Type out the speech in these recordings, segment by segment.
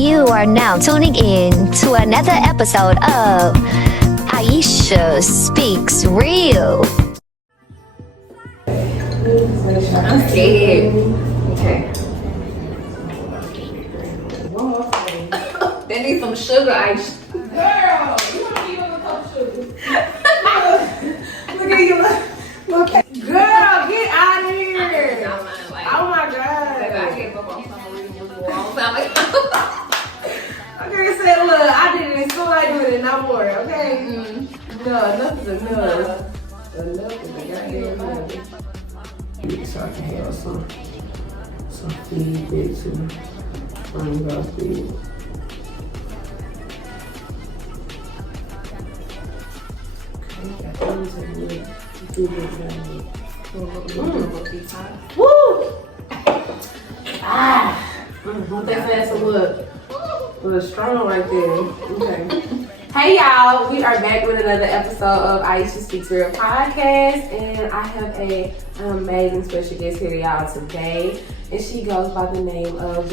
You are now tuning in to another episode of Aisha Speaks Real. I'm scared. Okay. They need some sugar ice. Girl, you don't need a cup of sugar. Look at you. Look. Girl, get out of here. Oh my God. I gave up on some reason a long time ago. Okay, say, look, I did it in school, I do it no more, okay? No, enough is enough. Enough is a goddamn enough. Yeah, so I can have some feedback too. I'm gonna feed. Woo! That's a little strong right there. Okay. Hey y'all, we are back with another episode of Aisha Speaks Real podcast, and I have an amazing special guest here, y'all, today. And she goes by the name of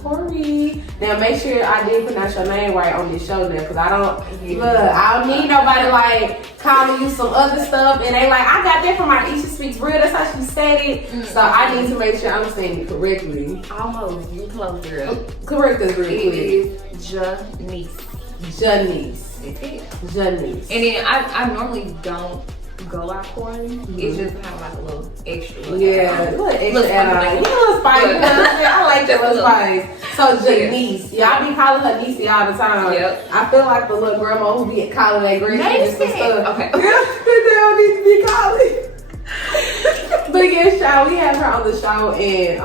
Quari. Now, make sure I did pronounce your name right on this show now, because I don't need nobody like calling you some other stuff, and they like, I got that from Aisha Speaks Real, that's how she said it. So I need to make sure I'm saying it correctly. Almost. You close, girl. Correct us real quick. It is Janice. Janice. And then I normally don't go out Quari. It's just kind of like a little extra. Yeah, a little extra add-on. You know, spice. I like that little spice. So Janice, y'all be calling her Niecy all the time. Yep. I feel like the little grandma who be calling that grandkids and stuff. Okay. They don't need to be calling. But yes, y'all, we have her on the show, and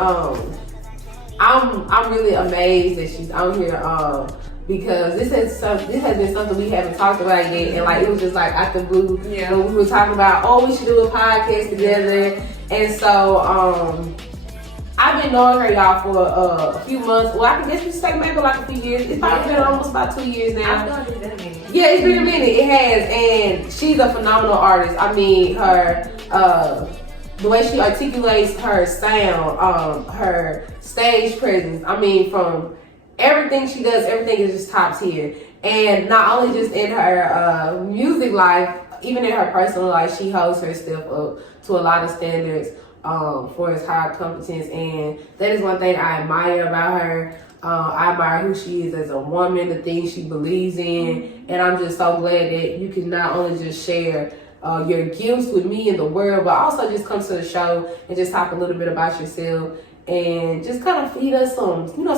I'm really amazed that she's on here. Because this has been something we haven't talked about yet, and like it was just like out the blue when we were talking about, oh, we should do a podcast together. And so I've been knowing her, y'all, for a few months. Well, I guess we say maybe like a few years. It's probably been almost about 2 years now. I feel like it's been a minute. Yeah, it's been a minute. It has, and she's a phenomenal artist. I mean, her the way she articulates her sound, her stage presence. I mean, from everything she does, everything is just top tier. And not only just in her music life, even in her personal life, she holds herself up to a lot of standards for its high competence. And that is one thing I admire about her. I admire who she is as a woman, the things she believes in. And I'm just so glad that you can not only just share your gifts with me and the world, but also just come to the show and just talk a little bit about yourself. And just kind of feed us some love,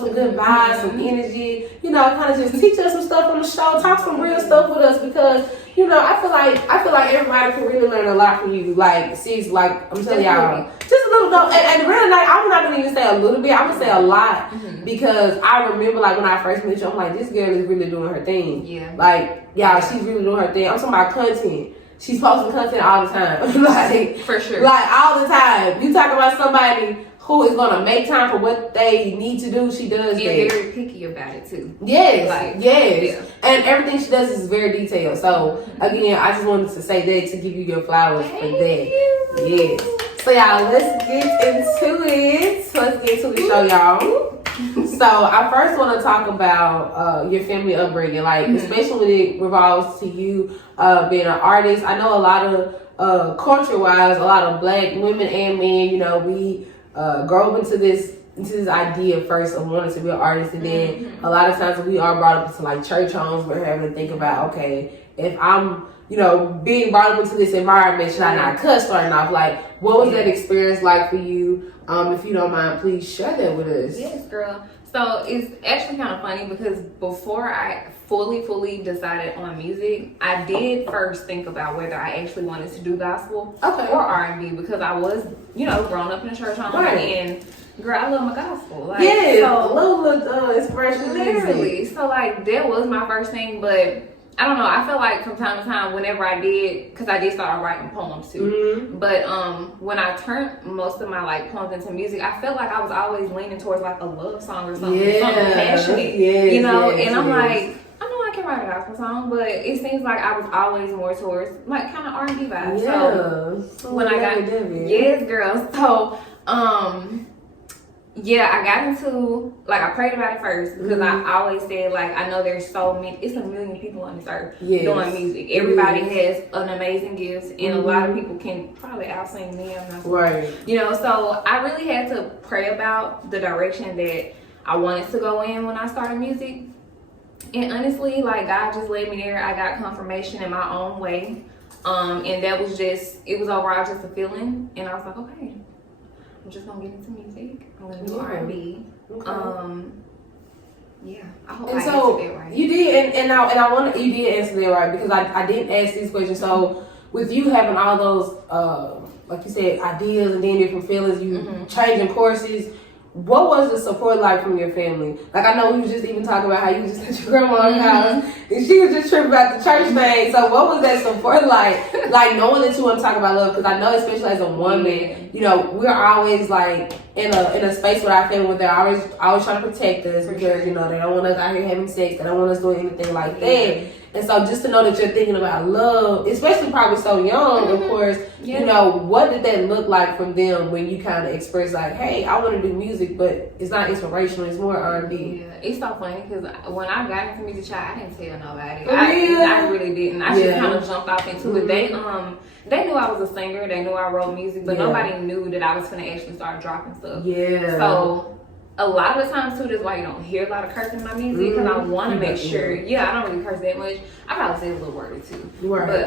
some good vibes, some energy. Kind of just teach us some stuff on the show, talk some real stuff with us, because I feel like everybody can really learn a lot from you. Like, seriously, like I'm telling y'all, just a little bit. And really, like, I'm not gonna even say a little bit. I'm gonna say a lot, because I remember like when I first met you, I'm like, this girl is really doing her thing. Yeah. Like, she's really doing her thing. I'm talking about content. She's posting content all the time. Like, for sure. Like all the time. You talk about somebody who is gonna make time for what they need to do, she does that. And very picky about it too. Yes. And everything she does is very detailed. So again, I just wanted to say that to give you your flowers for that. Yes. So y'all, let's get into it. Let's get into the show, y'all. So I first want to talk about your family upbringing, like especially when it revolves to you being an artist. I know a lot of culture-wise, a lot of Black women and men, we grow up into this idea first of wanting to be an artist, and then a lot of times we are brought up into like church homes, we're having to think about, okay, if I'm being brought up into this environment, should I not cuss starting off? Like, what was that experience like for you? If you don't mind, please share that with us. Yes, girl. So it's actually kind of funny, because before I fully decided on music, I did first think about whether I actually wanted to do gospel or R&B, because I was, growing up in a church home, and girl, I love my gospel. Like, so, a little inspiration. Literally. So like that was my first thing, but I don't know, I feel like from time to time, whenever I did, because I did start writing poems too, but when I turned most of my like poems into music, I felt like I was always leaning towards like a love song or something, something passionate, and I'm like, I know I can write a gospel song, but it seems like I was always more towards like kind of R&B vibes. So when I got, yes, girl. So Yeah, I got into, like, I prayed about it first because I always said, like, I know there's so many, it's a million people on this earth doing music. Everybody has an amazing gift, and a lot of people can probably out-sing me. I'm not sure. Right. You know, so I really had to pray about the direction that I wanted to go in when I started music. And honestly, like, God just led me there. I got confirmation in my own way. And that was just, it was overall just a feeling. And I was like, okay, I'm just gonna get into music. I'm gonna do R&B. Okay. Yeah, I hope I answered that right. You did, and I want you did answer that right, because I didn't ask these questions. So with you having all those like you said, ideas and then different feelings, you changing courses. What was the support like from your family? Like, I know we was just even talking about how you just at your grandma's house and she was just tripping about the church thing. So what was that support like? Like, knowing that you want to talk about love, because I know, especially as a woman, you know, we're always like in a space with our family where they're always trying to protect us because you know they don't want us out here having sex, they don't want us doing anything like that. And so just to know that you're thinking about love, especially probably so young, of course, you know, what did that look like from them when you kind of express like, hey, I want to do music, but it's not inspirational, it's more R&B. Yeah, it's so funny because when I got into music, I didn't tell nobody. Really? I really didn't. I just kind of jumped off into it. They knew I was a singer, they knew I wrote music, but nobody knew that I was going to actually start dropping stuff. Yeah. So a lot of the times too, that's why you don't hear a lot of cursing in my music, because I want to make sure. Yeah, I don't really curse that much. I probably say a little word or two, but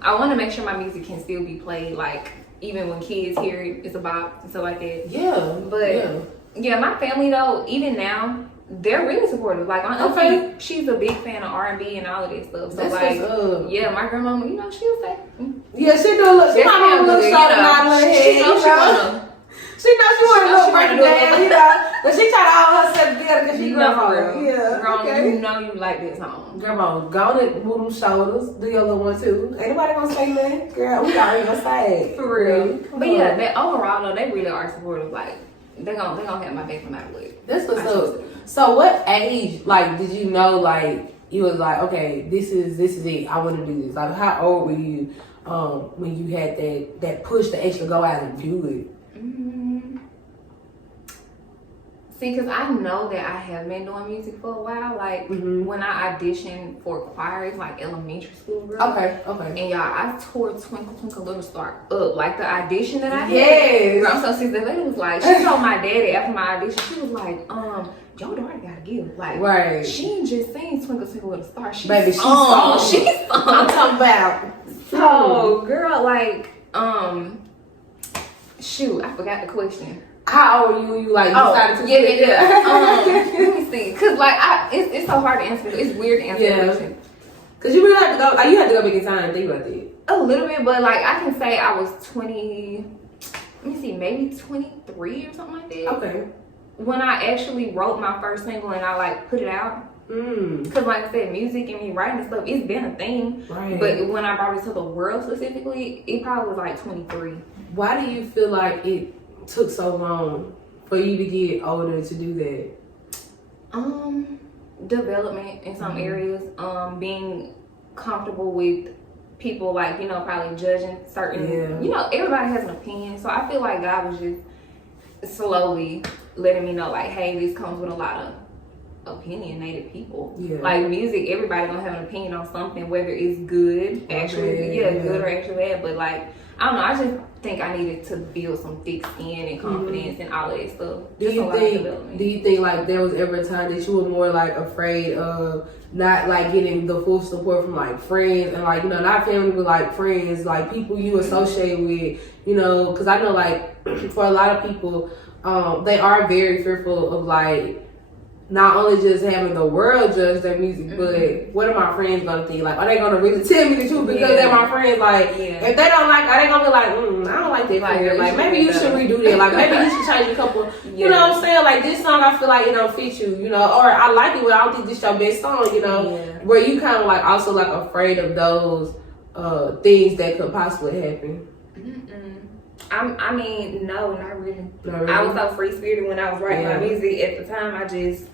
I want to make sure my music can still be played, like even when kids hear it, it's a bop and stuff like that. Yeah, but yeah, my family though, even now, they're really supportive. Like my auntie, she's a big fan of R&B and all of that stuff. So that's like, yeah, my grandmama, you know, she'll say, yeah, she do look. She might have a little something out of her head. She knows she want to look break down, you know. But she try to all herself together because she grandma. Yeah, girl, you know you like this song. Grandma, go on and move them shoulders. Do your little one too. Ain't nobody gonna say nothing, girl. We already gonna say it. For real. But yeah, that overall though, they really are supportive. Like they gonna have my back no matter what. That's what's up. So what age, like, did you know, like, you was like, okay, this is it. I want to do this. Like, how old were you when you had that push to actually go out and do it? See, because I know that I have been doing music for a while. Like, when I auditioned for Quari, like elementary school girl. Okay. And y'all, I tore Twinkle Twinkle Little Star up. Like, the audition that I had. Yes. Girl, so see, the lady was like, she told my daddy after my audition, she was like, your daughter gotta give. Like, she ain't just sing Twinkle Twinkle Little Star. She's sung. I'm talking about. So, girl, like, shoot, I forgot the question. How old were you? Like, decided to let me see. Cause like, it's so hard to answer. It's weird to answer the question. Cause you really have to go. Like, you had to go back in time and think about that. A little bit, but like, I can say I was 20. Let me see, maybe 23 or something like that. Okay. When I actually wrote my first single and I like put it out. Cause like I said, music and me writing and stuff, it's been a thing. Right. But when I brought it to the world specifically, it probably was like 23. Why do you feel like it took so long for you to get older to do that? Development in some areas, being comfortable with people, like, you know, probably judging certain, you know, everybody has an opinion. So I feel like God was just slowly letting me know, like, hey, this comes with a lot of opinionated people. Like music, everybody gonna have an opinion on something, whether it's good, actually, good or actually bad. But like, I don't know, I just think I needed to build some thick skin and confidence and all of that stuff. Do you think like there was ever a time that you were more like afraid of not like getting the full support from like friends and like, you know, not family but like friends, like people you associate with, you know? Because I know like for a lot of people, they are very fearful of like not only just having the world judge their music, but what are my friends gonna think? Like, are they gonna really tell me the truth because they're my friends? Like, if they don't like, are they gonna be like, I don't like that friend. Like, maybe you should redo that. Like, maybe you should change a couple. You know what I'm saying? Like, this song, I feel like it don't fit you. You know, or I like it, but I don't think this your best song. You know, where you kind of like also like afraid of those things that could possibly happen. I mean, no, not really. I was so free spirited when I was writing my music at the time. I just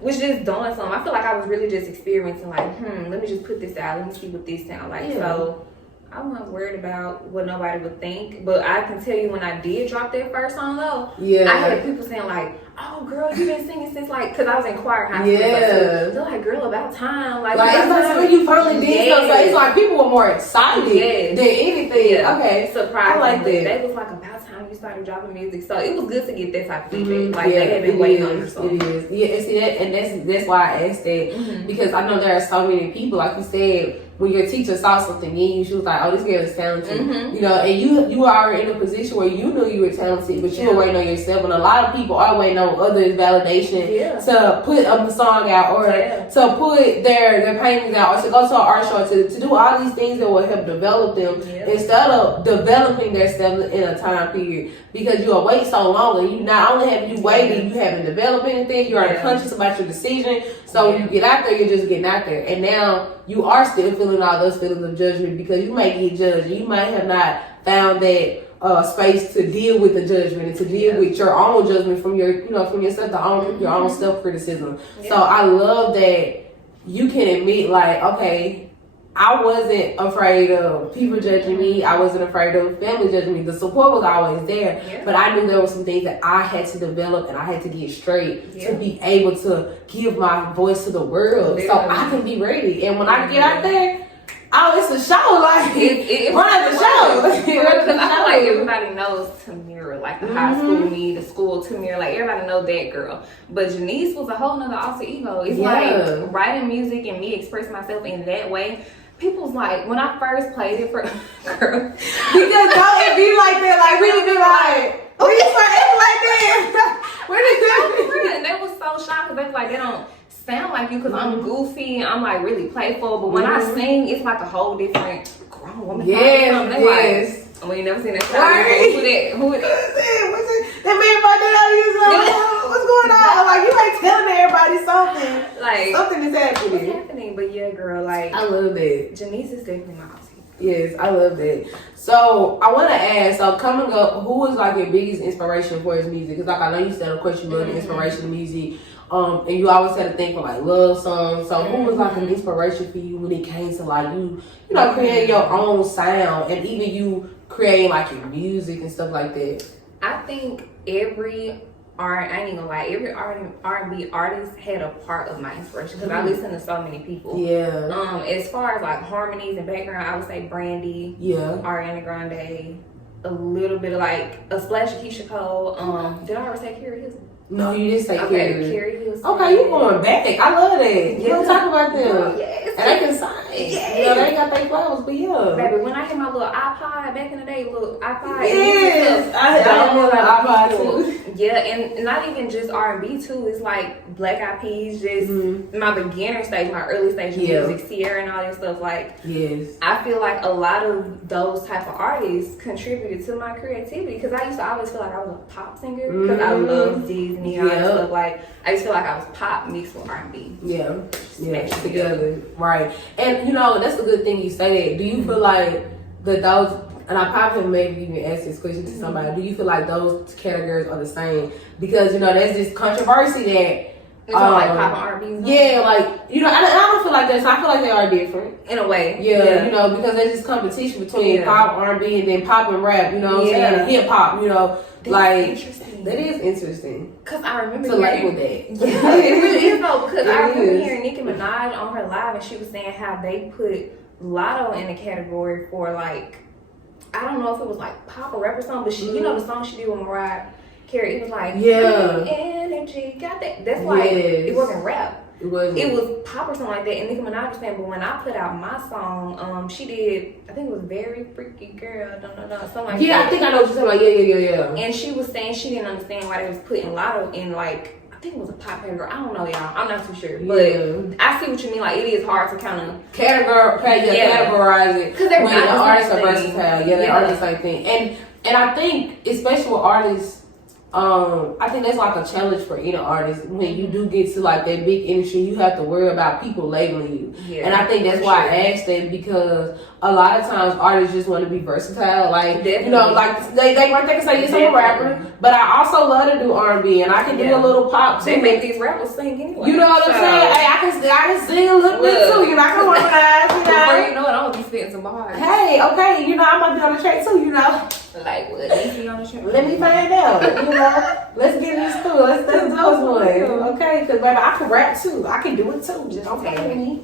was just doing something. I feel like I was really just experimenting, like, let me just put this out. Let me see what this sounds like. So I wasn't worried about what nobody would think, but I can tell you when I did drop that first song though, I had people saying like, "Oh, girl, you been singing since like," because I was in choir high school. They're like, "Girl, about time!" Like it's like when you finally did something. So it's like people were more excited than anything. Okay, surprisingly, I like that. They was like, "About time you started dropping music." So it was good to get that type of feedback. Like they had been waiting on your song. It is. Yeah, and see that, and that's why I asked that because I know there are so many people, like you said. When your teacher saw something in you, she was like, "Oh, this girl is talented," you know. And you were already in a position where you knew you were talented, but you were waiting on yourself. And a lot of people are waiting on others' validation to put a song out or to put their paintings out or to go to an art show to do all these things that will help develop them instead of developing themselves in a time period. Because you will wait so long, and you not only have you waited, you haven't developed anything. You're unconscious about your decision. So when you get out there, you're just getting out there, and now you are still feeling all those feelings of judgment because you may get judged. You might have not found that space to deal with the judgment and to deal with your own judgment from your, from yourself, your own self criticism. So I love that you can admit, like, okay, I wasn't afraid of people judging me. I wasn't afraid of family judging me. The support was always there, but I knew there were some things that I had to develop and I had to get straight to be able to give my voice to the world, so I can be ready. And when I get out there, it's a show. Like it's a show. Because I feel like everybody knows Tamara, like the high school me, the school Tamara, like everybody knows that girl. But Janice was a whole nother alter ego. It's like writing music and me expressing myself in that way. People's like, when I first played it for girl, because don't it be like that? Like we be like, oh, you start acting like that. Where did that? And they was so shocked because they was like, they don't sound like you because I'm goofy. I'm like really playful, but when I sing, it's like a whole different grown woman. Yes. Like, we never seen that. Who that? Who is that? What's it? That man about that? What's going on? Like you like telling everybody something. Like something is happening. What's happening? But yeah, girl, like I love that. Janice is definitely my auntie. Yes, I love that. So I want to ask, so coming up, who was like your biggest inspiration for his music? Because like I know you said, of course, you love the inspiration of music. And you always had to think for like love songs. So who was like an inspiration for you when it came to like you know, creating your own sound and even you creating like your music and stuff like that? I think every R&B artist had a part of my inspiration because I listen to so many people. Yeah. As far as like harmonies and background, I would say Brandy. Yeah. Ariana Grande. A little bit of like a splash of Keisha Cole. Did I ever say Carrie Hilson? No, you didn't say Carrie Hilson. Okay, you going back. I love that. You don't talk about them. Yes. And they can sing. Yes. You know, they ain't got their flowers, but yeah. Baby, when I had my little iPod back in the day, little iPod. Yes. I had iPod too. Yeah, and not even just R&B too. It's like Black Eyed Peas, just my beginner stage, my early stage of music, Sierra and all that stuff. Like, I feel like a lot of those type of artists contributed to my creativity because I used to always feel like I was a pop singer because I love Disney and all that stuff. Like, I used to feel like I was pop mixed with R&B. Yeah, together. Right. And you know, that's a good thing you say that. Do you feel like that those, and I probably maybe even ask this question to somebody, do you feel like those categories are the same? Because, you know, there's this controversy that it's like pop and R&B. Yeah, like, you know, I don't feel like that. So I feel like they are different. In a way. Yeah, you know, because there's this competition between pop, R&B, and then pop and rap, you know what I'm saying? And hip hop, you know. That's like, interesting. That is interesting. Because I remember to label that. Yeah, it really is though. Because I remember hearing Nicki Minaj on her live and she was saying how they put Lotto in the category for like, I don't know if it was like pop or rap or something, but she, you know, the song she did with Mariah Carey, it was like, energy, got that. That's like, it wasn't rap. It was pop or something like that. And Nicki Minaj was saying, but when I put out my song, she did, I think it was Very Freaky Girl, something like that. Yeah, I think I know what you're talking about. Yeah. And she was saying she didn't understand why they was putting Lotto in like, I think it was a pop category. I don't know, y'all. I'm not too sure. But I see what you mean. Like, it is hard to kind of categorize it. Because they're not artists are versatile. Yeah, they are the same thing. And I think, especially with artists, I think that's like a challenge for any artist. When you do get to like that big industry, you have to worry about people labeling you. Yeah, and I think that's why I asked that, because a lot of times artists just want to be versatile. Like, you know, like they can say yes, I'm a rapper, but I also love to do R&B, and I can do a little pop too. They make these rappers sing anyway. You know what I'm saying? Hey, I can sing a little bit too. You know, I can harmonize. You know, before you know it, I'm gonna be spitting some bars. Hey, okay, you know, I might be on the track too. You know, like what? Let me be on the track. Let me find out. You know, let's get in this school. Let's do those one. Okay, because baby, I can rap too. I can do it too. Just don't play with me.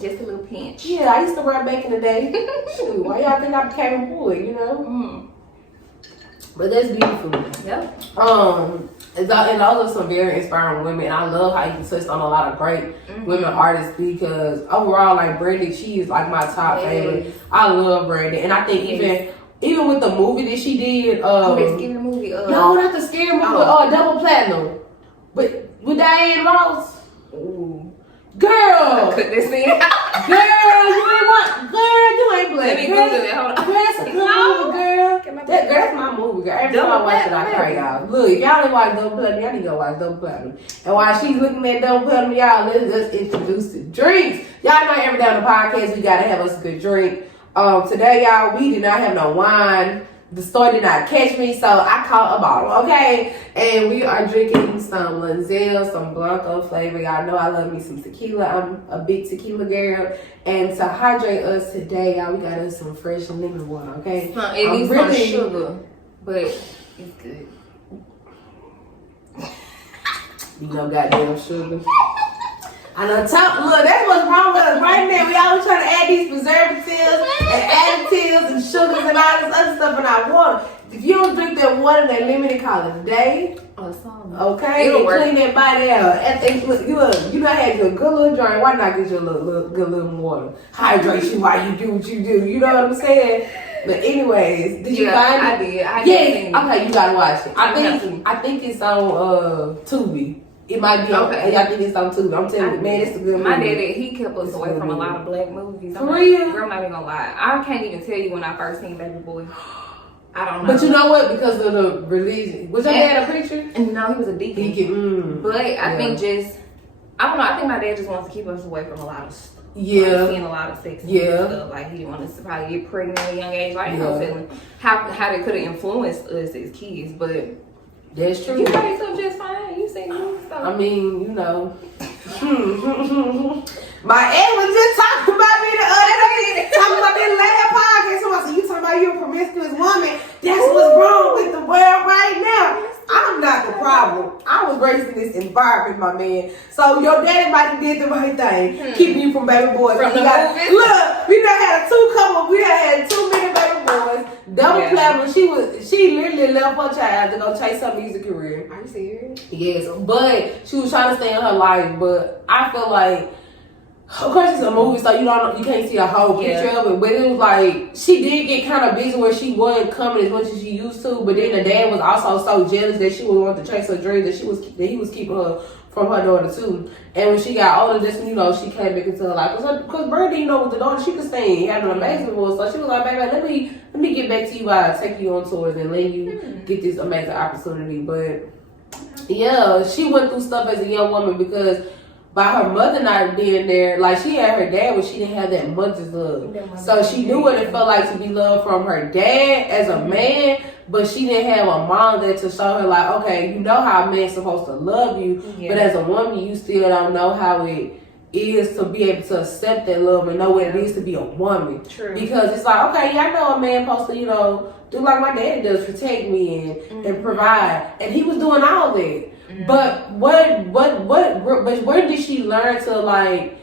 Just a little pinch. Yeah, I used to rap back in the day. Shoot, why y'all think I became a boy? You know. But that's beautiful. Yep. And those are some very inspiring women. And I love how you touched on a lot of great women artists, because overall, like Brandy, she is like my top favorite. I love Brandy, and I think even with the movie that she did, the scary movie. No, not the scary movie. Double Platinum, but with Diane Ross. Ooh. Girl, could this be? Girl, you ain't what? Girl, you ain't black. Let me Google it. Hold on. That's a good movie, girl. That's my movie, girl. Every time I watch it, I cry, y'all. Look, if y'all ain't watch Double Platinum, y'all need to go watch Double Platinum. And while she's looking at Double Platinum, y'all, let's introduce the drinks. Y'all know every day on the podcast, we gotta have us a good drink. Today, y'all, we did not have no wine. The store did not catch me, so I caught a bottle, okay? And we are drinking some Lanzel, some Blanco flavor. Y'all know I love me some tequila. I'm a big tequila girl. And to hydrate us today, y'all, we got us some fresh lemon water, okay? It needs some sugar, but it's good. You know, goddamn sugar. And on top, look, that's what's wrong with us right now. We always trying to add these preservatives and additives and sugars and all this other stuff in our water. If you don't drink that water, that limited call it a day, okay, and clean that body out. You done had your good little drink. Why not get your good little water? Hydration while you do what you do. You know what I'm saying? But anyways, did you find it? I did. Okay, you gotta watch it. I think it's on Tubi. It might be okay. I think it's on Tubi. I'm telling you, man, it's a good movie. My daddy, he kept us away from a lot of black movies. For real? Girl, I'm not even gonna lie. I can't even tell you when I first seen Baby Boy. I don't know. But you know what? Because of the religion. Was your dad a preacher? No, he was a deacon. But I think I don't know. I think my dad just wants to keep us away from a lot of stuff. Yeah. Seeing a lot of sex and stuff. Like, he didn't want us to probably get pregnant at a young age. Like, no feeling how they could have influenced us as kids. But that's true. You raised up just fine. You seen movies stuff. I mean, you know. My ex was just talking about me the other day. Talking about that last podcast. So I said, you talking about you a promiscuous woman. That's what's wrong with the world right now. I'm not the problem. I was raised in this environment, my man. So your daddy might have did the right thing. Keeping you from Baby Boy. From the movies? Look, we done had we had 2 many Baby Boys. Double Platinum. She literally left her child to go chase her music career. Are you serious? Yes, but she was trying to stay in her life. But I feel like, of course, it's a movie, so you can't see a whole picture of it. But it was like she did get kind of busy where she wasn't coming as much as she used to. But then the dad was also so jealous that she would want to chase her dreams that he was keeping her from her daughter too. And when she got older, that's when she came back into her life. Because Brandy, with the daughter, she could sing, had an amazing voice. So she was like, baby, let me get back to you while I take you on tours and let you get this amazing opportunity. But yeah, she went through stuff as a young woman because by her mother not being there, like she had her dad, but she didn't have that mother's love. So she knew what it felt like to be loved from her dad as a man, but she didn't have a mom there to show her like, okay, you know how a man's supposed to love you, but as a woman, you still don't know how it is to be able to accept that love and know what it is to be a woman. True. Because it's like, okay, I know a man supposed to, do like my daddy does, protect me and provide, and he was doing all that. But where did she learn to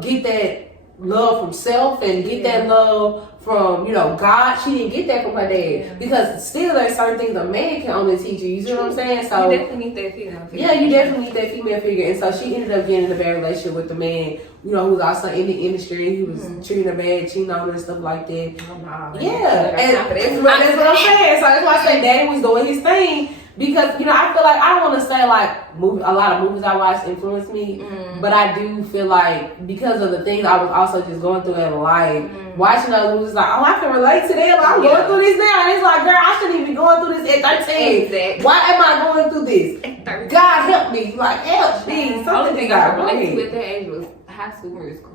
get that love from self and get that love from God? She didn't get that from her dad because still there's certain things a man can only teach you. You see what I'm saying? So you definitely need that female figure. Yeah, you definitely need that female figure. And so she ended up getting in a bad relationship with the man, who's also in the industry. He was treating her bad, cheating on her and stuff like that. Oh, nah, yeah, and that's what I'm saying. So that's why I say daddy was doing his thing. Because, you know, I feel like, I don't want to say like a lot of movies I watched influenced me, but I do feel like because of the things I was also just going through in life, watching those movies, like, oh, I can relate to that. Like, I'm going through this now. And it's like, girl, I shouldn't even be going through this at 13. Exactly. Why am I going through this? God help me. Like, help me. The only thing I related to right. at that age was High School Musical.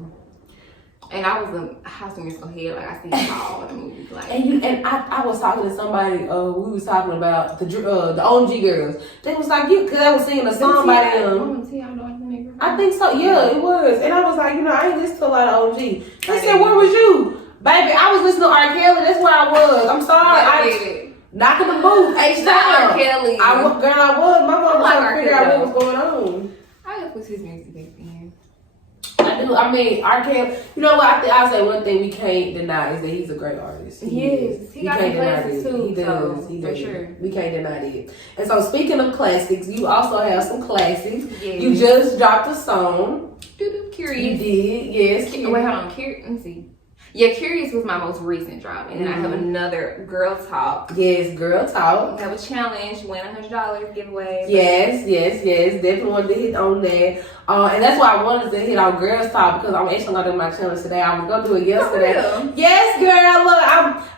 And I was a High School Musical head. Like, I seen all the movies. Like, And I was talking to somebody, we was talking about the OMG girls. They was like, because I was singing a song by them. I think so, yeah, it was. And I was like, you know, I ain't listened to a lot of OMG. They said, where was you? Baby, I was listening to R. Kelly, that's where I was. I'm sorry. Knocking the booth, R. Kelly. Girl, I was. My mom was trying to figure out what was going on. I just was his music back then. I do. I mean, R. Kelly. You know what? I think I'll say one thing we can't deny is that he's a great artist. He got some classics too. He does. He does. For sure. We can't deny it. And so, speaking of classics, you also have some classics. Yes. You just dropped a song. Curious. You did, yes. Wait, hold on. Let me see. Yeah, Curious was my most recent drop. And then I have another Girl Talk. Yes, Girl Talk. We have a challenge, win $100 giveaway. Yes. Definitely wanted to hit on that. And that's why I wanted to hit on Girls Talk, because I'm actually going to do my challenge today. I was going to do it yesterday. For real? Yes, girl. Look,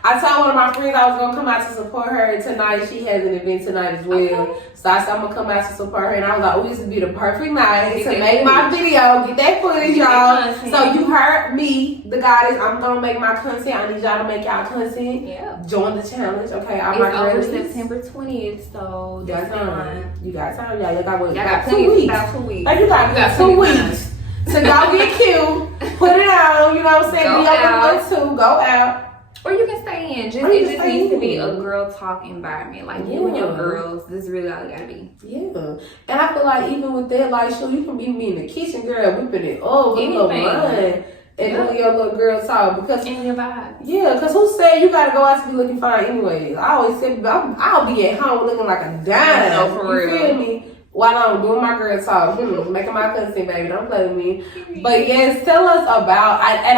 I told one of my friends I was going to come out to support her tonight. She has an event tonight as well. Okay. So I said I'm going to come out to support her. And I was like, oh, this would be the perfect night to make my video. Get that footage, y'all. So you heard me, the goddess. I'm going to make my content. I need y'all to make y'all content. Yeah. Join the challenge, okay? It's over September 20th, so that's time. You got time, y'all. You got what? Y'all got 2 weeks. About 2 weeks. Like, you got 2 weeks to go get cute, put it on. You know what I'm saying? Be up to go out. Or you can stay in. It just needs to be a girl talk environment. Like, you and your girls, this is really all it gotta be. Yeah. And I feel like even with that, like, sure, you can be me in the kitchen, girl, whipping it up with a little wine. And doing your little girl talk, because in your vibe. Yeah, because who said you gotta go out to be looking fine anyways? I always said I'll be at home looking like a dime. No, for real. You feel me? While I'm doing my girl talk, making my content, baby. Don't play with me. But yes, tell us about. I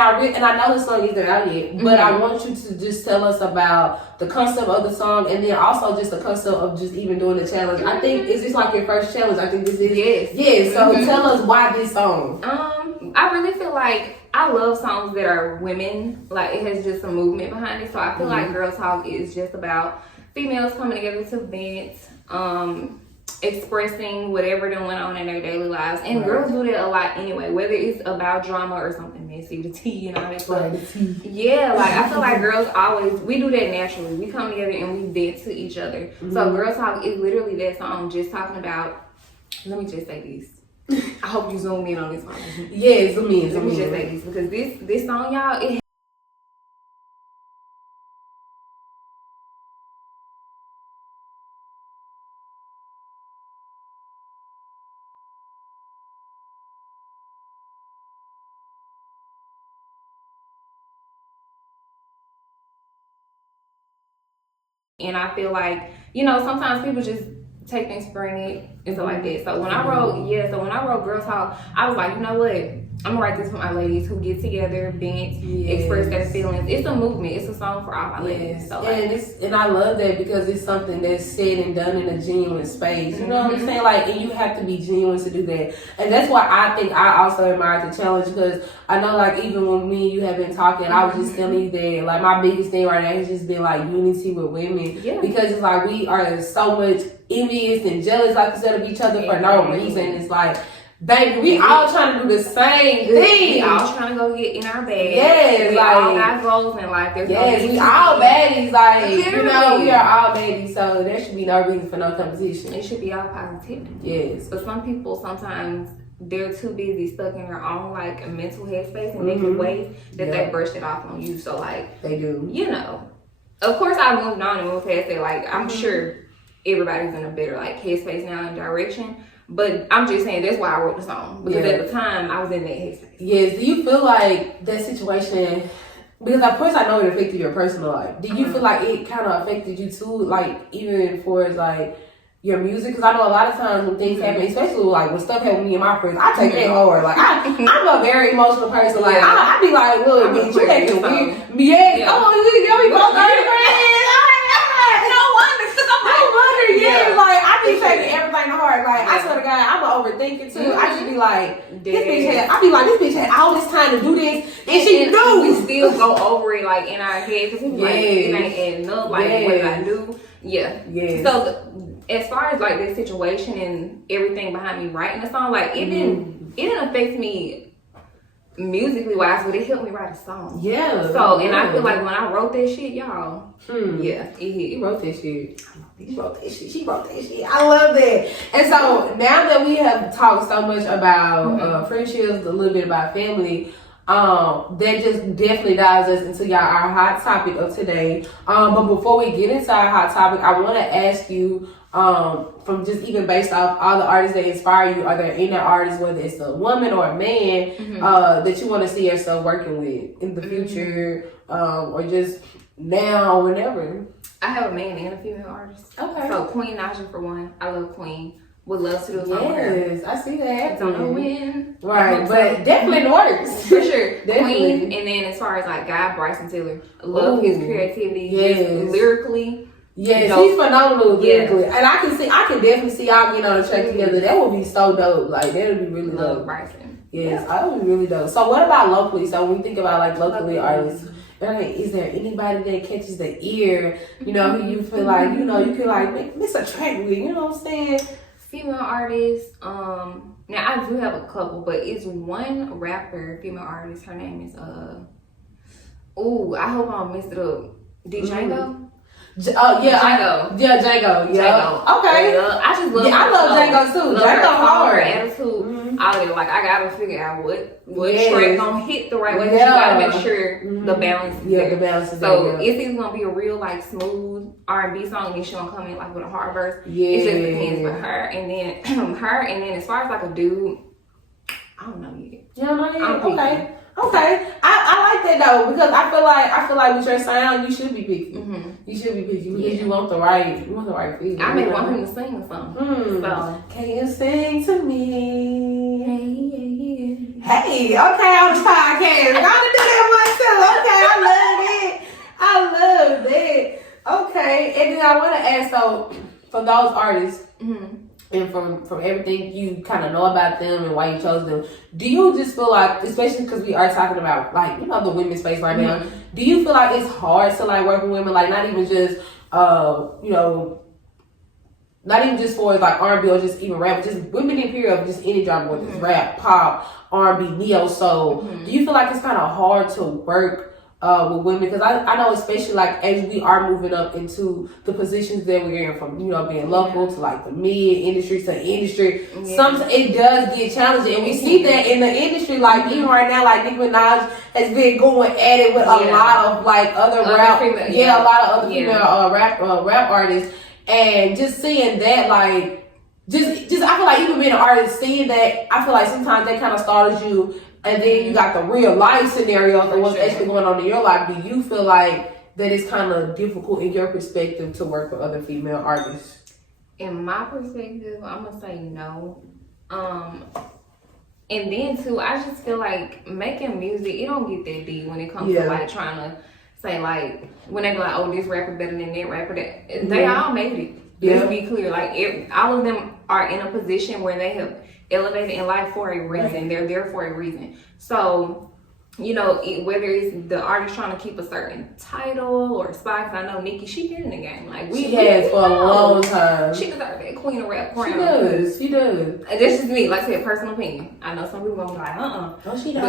know the song isn't out yet, but I want you to just tell us about the concept of the song, and then also just the concept of just even doing the challenge. I think is this like your first challenge? I think this is. Yes. So tell us why this song. I really feel like I love songs that are women. Like, it has just some movement behind it. So I feel like Girl Talk is just about females coming together to vent, expressing whatever going on in their daily lives. And girls do that a lot anyway, whether it's about drama or something messy, the tea and all that stuff. Yeah, like, I feel like girls we do that naturally. We come together and we vent to each other. So Girl Talk is literally that song just talking about, let me just say this. I hope you zoom in on this one. Yeah, zoom in. Let me just say this, because this song, y'all, it and I feel like, you know, sometimes people just take things for granted and stuff like that. So when I wrote Girl Talk, I was like, you know what? I'm gonna write this for my ladies who get together, vent, express their feelings. It's a movement. It's a song for all my ladies. So and I love that because it's something that's said and done in a genuine space. You know what I'm saying? Like, and you have to be genuine to do that. And that's why I think I also admire the challenge, because I know, like, even when me and you have been talking, I was just telling you that, like, my biggest thing right now has just been like unity with women. Yeah. Because it's like we are so much envious and jealous, like you said, of each other for no reason. It's like, baby, we all trying to do the same thing. We all trying to go get in our bag. Yes, we all got goals in life. We all baddies. Like, you know, we are all baddies. So there should be no reason for no competition. It should be all positivity. Yes. But some people, sometimes they're too busy stuck in their own, like, mental headspace and making ways that they brush it off on you. So, like, they do. You know, of course I moved on and moved past it. Like, I'm sure everybody's in a better, like, headspace now and direction. But I'm just saying, that's why I wrote the song. Because at the time, I was in that headspace. Yes. Do you feel like that situation, because of course I know it affected your personal life, do you feel like it kind of affected you too? Like, even for, like, your music? Because I know a lot of times when things happen, especially like when stuff happened with me and my friends, I take that hard. Like, I'm a very emotional person. Like, I be like, look, bitch, you acting weird. Yes. Oh, we both are friends. No wonder, because I'm like, Yeah. Like, I be taking everything to heart. Like, I swear to God, I'm an overthinker too. I just be like, this bitch had all this time to do this, and she knew. We still go over it, like, in our head, because we like, it ain't adding up, like, what did I do? Yeah. So, as far as, like, this situation and everything behind me writing the song, like, it didn't affect me musically wise, but it helped me write a song. Yeah. So, and I feel like when I wrote that shit, y'all, yeah, it hit. He wrote that shit. He wrote that shit. She wrote that shit. I love that. And so now that we have talked so much about friendships, a little bit about family, that just definitely dives us into our hot topic of today. But before we get into our hot topic, I want to ask you, from just even based off all the artists that inspire you, are there any artists, whether it's a woman or a man, that you want to see yourself working with in the future, or just now, whenever? I have a man and a female artist. Okay. So Queen Naja for one. I love Queen. Would love to do a song with her. Yes, I see that. Don't know when. Right, but definitely in the works. For sure. Queen, and then as far as like Guy Bryson Tiller, I love his creativity, just lyrically. Yes, he's phenomenal lyrically. And I can definitely see y'all getting on the track together. That would be so dope. Like, that would be really dope. Love Bryson. Yes, that would be really dope. So what about locally? So when we think about like locally artists, is there anybody that catches the ear, who you feel like, you could like mix a track with, you know what I'm saying? Female artists, now I do have a couple, but it's one rapper, female artist, her name is I hope I don't mess it up. Django? Django. Yeah. Okay. I just love. I love Django too. Django hard. Her attitude. All of it. Like, I gotta figure out what track gonna hit the right way. You gotta make sure the balance is there. The balance is so there. it's either gonna be a real like smooth R&B song, and then she gonna come in like with a hard verse. Yeah. It just depends for her. And then as far as like a dude, I don't know yet. You don't know yet? Okay. I like that though, because I feel like with your sound, you should be picky. You should be picky because you want the right feeling. I may want him to sing or something. So, can you sing to me? Hey, okay, on the podcast. I'm gonna do that myself. Okay, I love that. Okay, and then I want to ask, so for those artists, and from everything you kind of know about them and why you chose them, do you just feel like, especially because we are talking about like the women's space right now, do you feel like it's hard to like work with women, like not even just not even just for like R&B or just even rap, just women in period of just any genre, whether it's rap, pop, R&B, neo soul? Do you feel like it's kind of hard to work with women? Because I know, especially like as we are moving up into the positions that we're in, from being local to like the mid industry to industry, sometimes it does get challenging, and we see that in the industry. Like even right now, like Nicki Minaj has been going at it with a lot of like other rap, a lot of other female rap artists, and just seeing that, like just I feel like even being an artist, seeing that, I feel like sometimes that kind of startles you. And then you got the real life scenarios of what's actually going on in your life. Do you feel like that it's kind of difficult in your perspective to work with other female artists? In my perspective, I'm gonna say no. And then too, I just feel like making music, it don't get that deep when it comes to like trying to say like, when they be like, oh, this rapper better than that rapper. They all made it. Let's be clear. Like all of them are in a position where they have elevated in life for a reason. They're there for a reason. So, whether it's the artist trying to keep a certain title or spot, because I know Nicki, she been in the game. Like she has for a long time. She deserves that queen of rap crown. She does. This is me, like I said, personal opinion. I know some people gonna be like, No, she don't.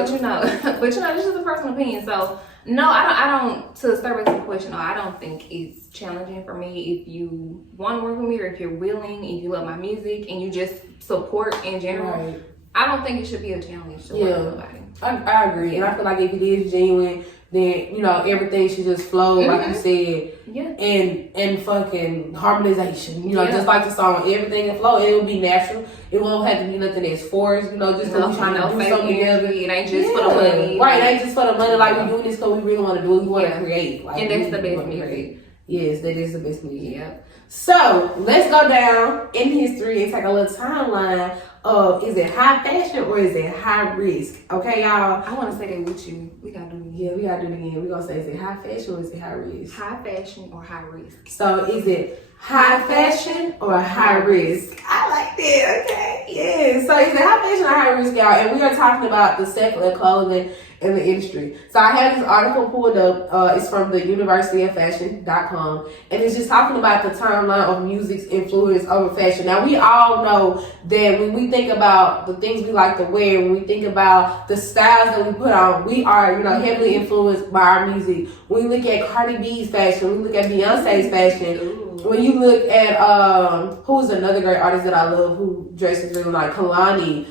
But this is a personal opinion. So no, I don't. To start with the question, no, I don't think it's challenging for me. If you want to work with me, or if you're willing, if you love my music and you just support in general, I don't think it should be a challenge to work with nobody. I agree, and I feel like if it is genuine, then everything should just flow, like you said, and fucking harmonization. Just like the song, everything will flow. It will be natural. It won't have to be nothing that's forced. Just because we trying to do something together. It ain't just for the money. Right, it ain't just for the money. Like we're doing this because we really want to do it. We want to create. Like, and that's the best music. Yes, that is the best music. So let's go down in history and take a little timeline of, is it high fashion or is it high risk? Okay, y'all. I want to say that with you. We gotta do it again. Yeah, we gotta do it again. We're gonna say, is it high fashion or is it high risk? High fashion or high risk? So is it high fashion or high risk? I like that, okay. Yeah. So is it high fashion or high risk, y'all? And we are talking about the sector of clothing in the industry. So I have this article pulled up. It's from the universityofashion.com, and it's just talking about the timeline of music's influence over fashion. Now we all know that when we think about the things we like to wear, when we think about the styles that we put on, we are, heavily influenced by our music. When we look at Cardi B's fashion, when we look at Beyonce's fashion, when you look at who's another great artist that I love who dresses really like Kalani,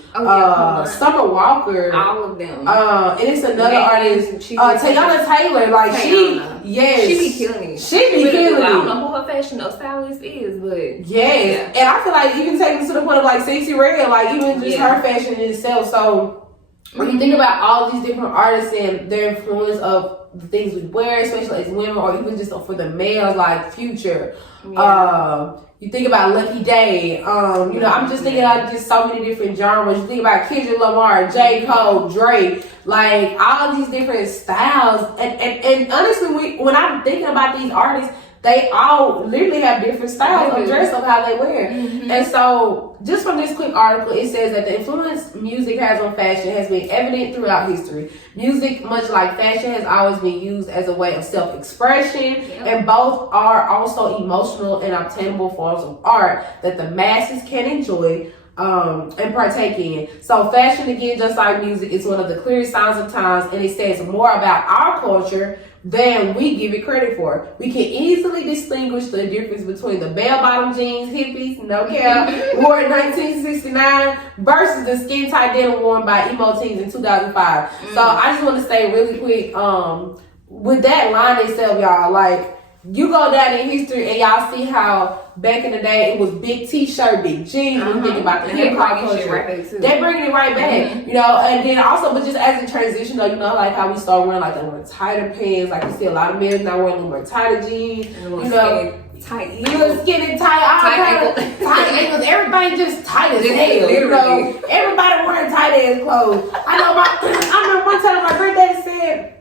Summer Walker, all of them. And it's another artist, Teyana Taylor. Like she be killing it. She be killing it. I don't know who her fashion stylist is, but yes. And I feel like you can take it to the point of like Stacey Red, like even just her fashion in itself. So when you think about all these different artists and their influence of the things we wear, especially as women, or even just for the males, like Future. You think about Lucky Day. I'm just thinking about just so many different genres. You think about Kendrick Lamar, J. Cole, Drake, like all these different styles. And honestly, when I'm thinking about these artists, they all literally have different styles of dress of how they wear. And so just from this quick article, it says that the influence music has on fashion has been evident throughout history. Music, much like fashion, has always been used as a way of self-expression, and both are also emotional and obtainable forms of art that the masses can enjoy and partake in. So fashion, again, just like music, is one of the clearest signs of times, and it says more about our culture than we give it credit for. We can easily distinguish the difference between the bell-bottom jeans hippies, no cap, worn in 1969 versus the skin-tight denim worn by emo teens in 2005. So I just want to say really quick, with that line itself, y'all, like, you go down in history and y'all see how back in the day it was big t-shirt, big jeans. When you think about the hip hop culture, they bringing it right back, and then also, but just as a transition, though, like how we start wearing like the more tighter pants, like you see a lot of men now wearing a little more tighter jeans, tight heels, skinny, tight ankles, everybody just tight as hell. Everybody wearing tight ass clothes. I remember one time my granddaddy said,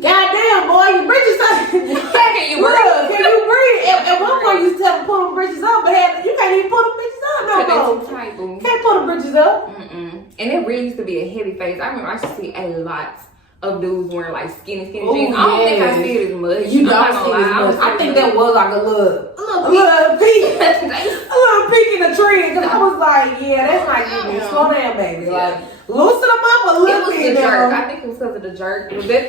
"Goddamn, boy, your britches up." Can you breathe? At one point, you used to tell them pull them britches up, but you can't even pull them britches up no more. Can't pull them britches up. And it really used to be a heavy phase. I remember I used to see a lot of dudes wearing like skinny jeans. I don't think I see it as much. You don't see it as much. I think that was like a little peek in the trend, because I was like, that's not giving me. Slow down, baby. Like, loosen them up a little bit. I think it was because of the jerk. Was that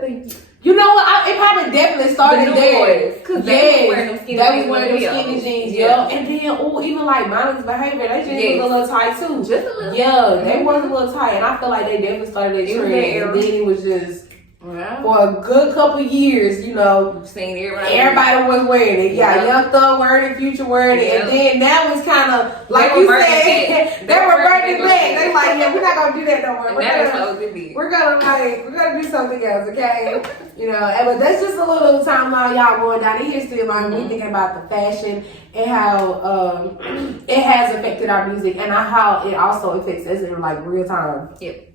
the? You know what? It probably definitely started there. Because they were wearing them skinny jeans. And then, even like mindless behavior, they just was a little tight too. Just a little. Yeah, they was a little tight, and I feel like they definitely started that trend. And then it was just. For a good couple years, seen everybody was wearing it. Yeah, Young Thug wearing it, Future wearing it, and then now it's kind of like you said, they were breaking back. They like, we're not gonna do that no more. We're gonna do something else, okay? But that's just a little timeline, y'all, going down in history, like we thinking about the fashion and how it has affected our music and how it also affects us in like real time. Yep.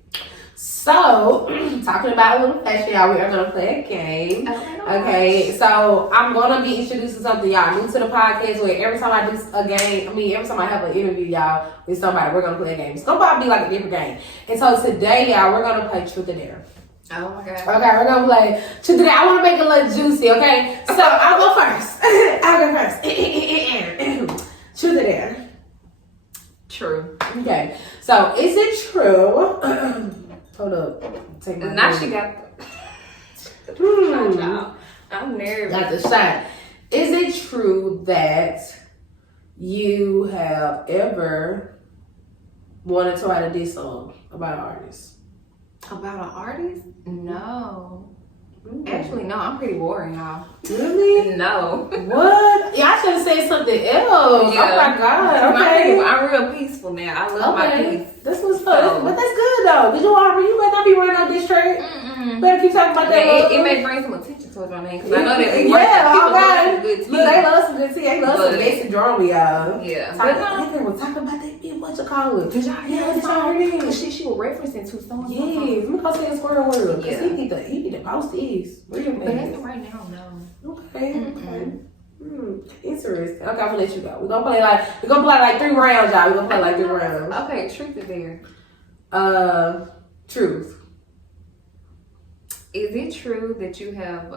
So, talking about a little fashion, y'all, we are going to play a game. Okay, so I'm going to be introducing something, y'all, new to the podcast, where every time I do a game, every time I have an interview, y'all, with somebody, we're going to play a game. It's going to probably be like a different game. And so today, y'all, we're going to play Truth or Dare. Oh my God. Okay, we're going to play Truth or Dare. I want to make it a little juicy, okay? So, I'll go first. Truth or Dare? True. Okay, so is it true... Hold up. Take my now she got the shot. I'm nervous. Got the shot. Is it true that you have ever wanted to write a diss song about an artist? About an artist? No. Actually, no. I'm pretty boring, y'all. Really? No. What? Yeah, I should have said something else. Yeah. Oh my God. Okay. I'm real peaceful now. I love my peace. This was fun. But that's good though. Did you better not be running on this track. Better keep talking about that. It may bring some attention towards my name because I know that they love some good tea. Look, they love some good tea. They love some messy drama, y'all. Yeah. They were talking about that big what you call it? Did y'all hear that song? Cause she was referencing to someone. Yeah, let me go say a squirrel world. Cause Yeah. he need to post this. Real But man. as of right now, no. Okay. Interesting. Okay, I'm gonna let you go. We're gonna play like 3 rounds, y'all. We're gonna play like 3 rounds. Okay, truth or dare. Truth. Is it true that you have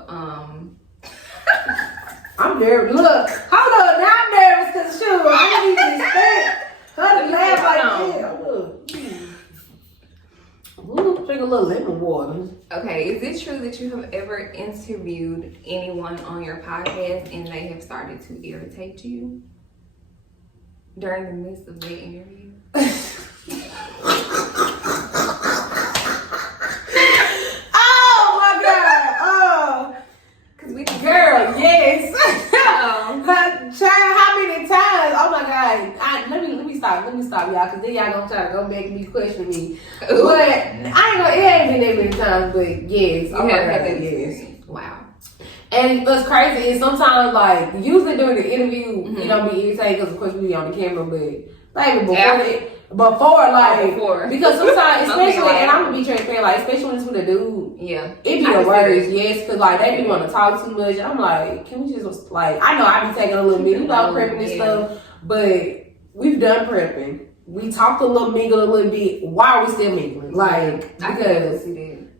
I'm nervous. Look, hold on. Now I'm nervous because shoot, I didn't even expect her to laugh like that. Look. Ooh, drink a little lemon water. Okay, is it true that you have ever interviewed anyone on your podcast and they have started to irritate you during the midst of their interview? Oh my God! Oh, Cause we girl, yes. Oh. Child, how many times? Oh my God! Let me stop, y'all, cause then y'all gonna try to go make me question me. But I ain't gonna. It ain't been that many times, but yes. You Oh my have God, had that yes. experience. Wow. And what's crazy is sometimes, like, usually during the interview, you don't be irritated because, of course, we be on the camera, but, baby, before, because sometimes, especially, and I'm gonna be transparent, like, especially when it's with a dude, Yeah. it be the worst, yes, because, like, they be want to talk too much, and I'm like, can we just, like, I know I be taking a little bit, prepping and stuff, but we've done prepping. We talked a little, mingled a little bit. Why are we still mingling? Like, because,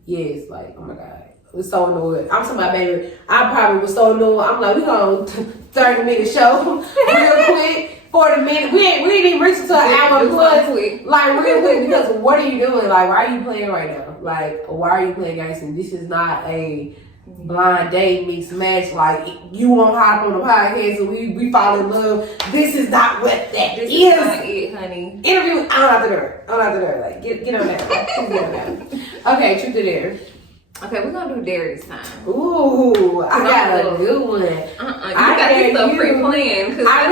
yes, like, oh my God. I was so annoyed. I'm talking about, baby, I probably was so annoyed. I'm like, we gonna 30-minute show real quick, 40 minutes. We ain't even reached to an hour plus. Like, real quick, because what are you doing? Like, why are you playing right now? Like, why are you playing gangster? This is not a blind date mixed match. Like, you won't hop on the podcast and we fall in love. This is not what that is. This is not it, honey. Interview, I'm out the door. Like, get on that. Get on that. Okay, truth or dare. Okay, we're gonna do dare this time. Ooh, I got a good one. You got this stuff pre-planned. I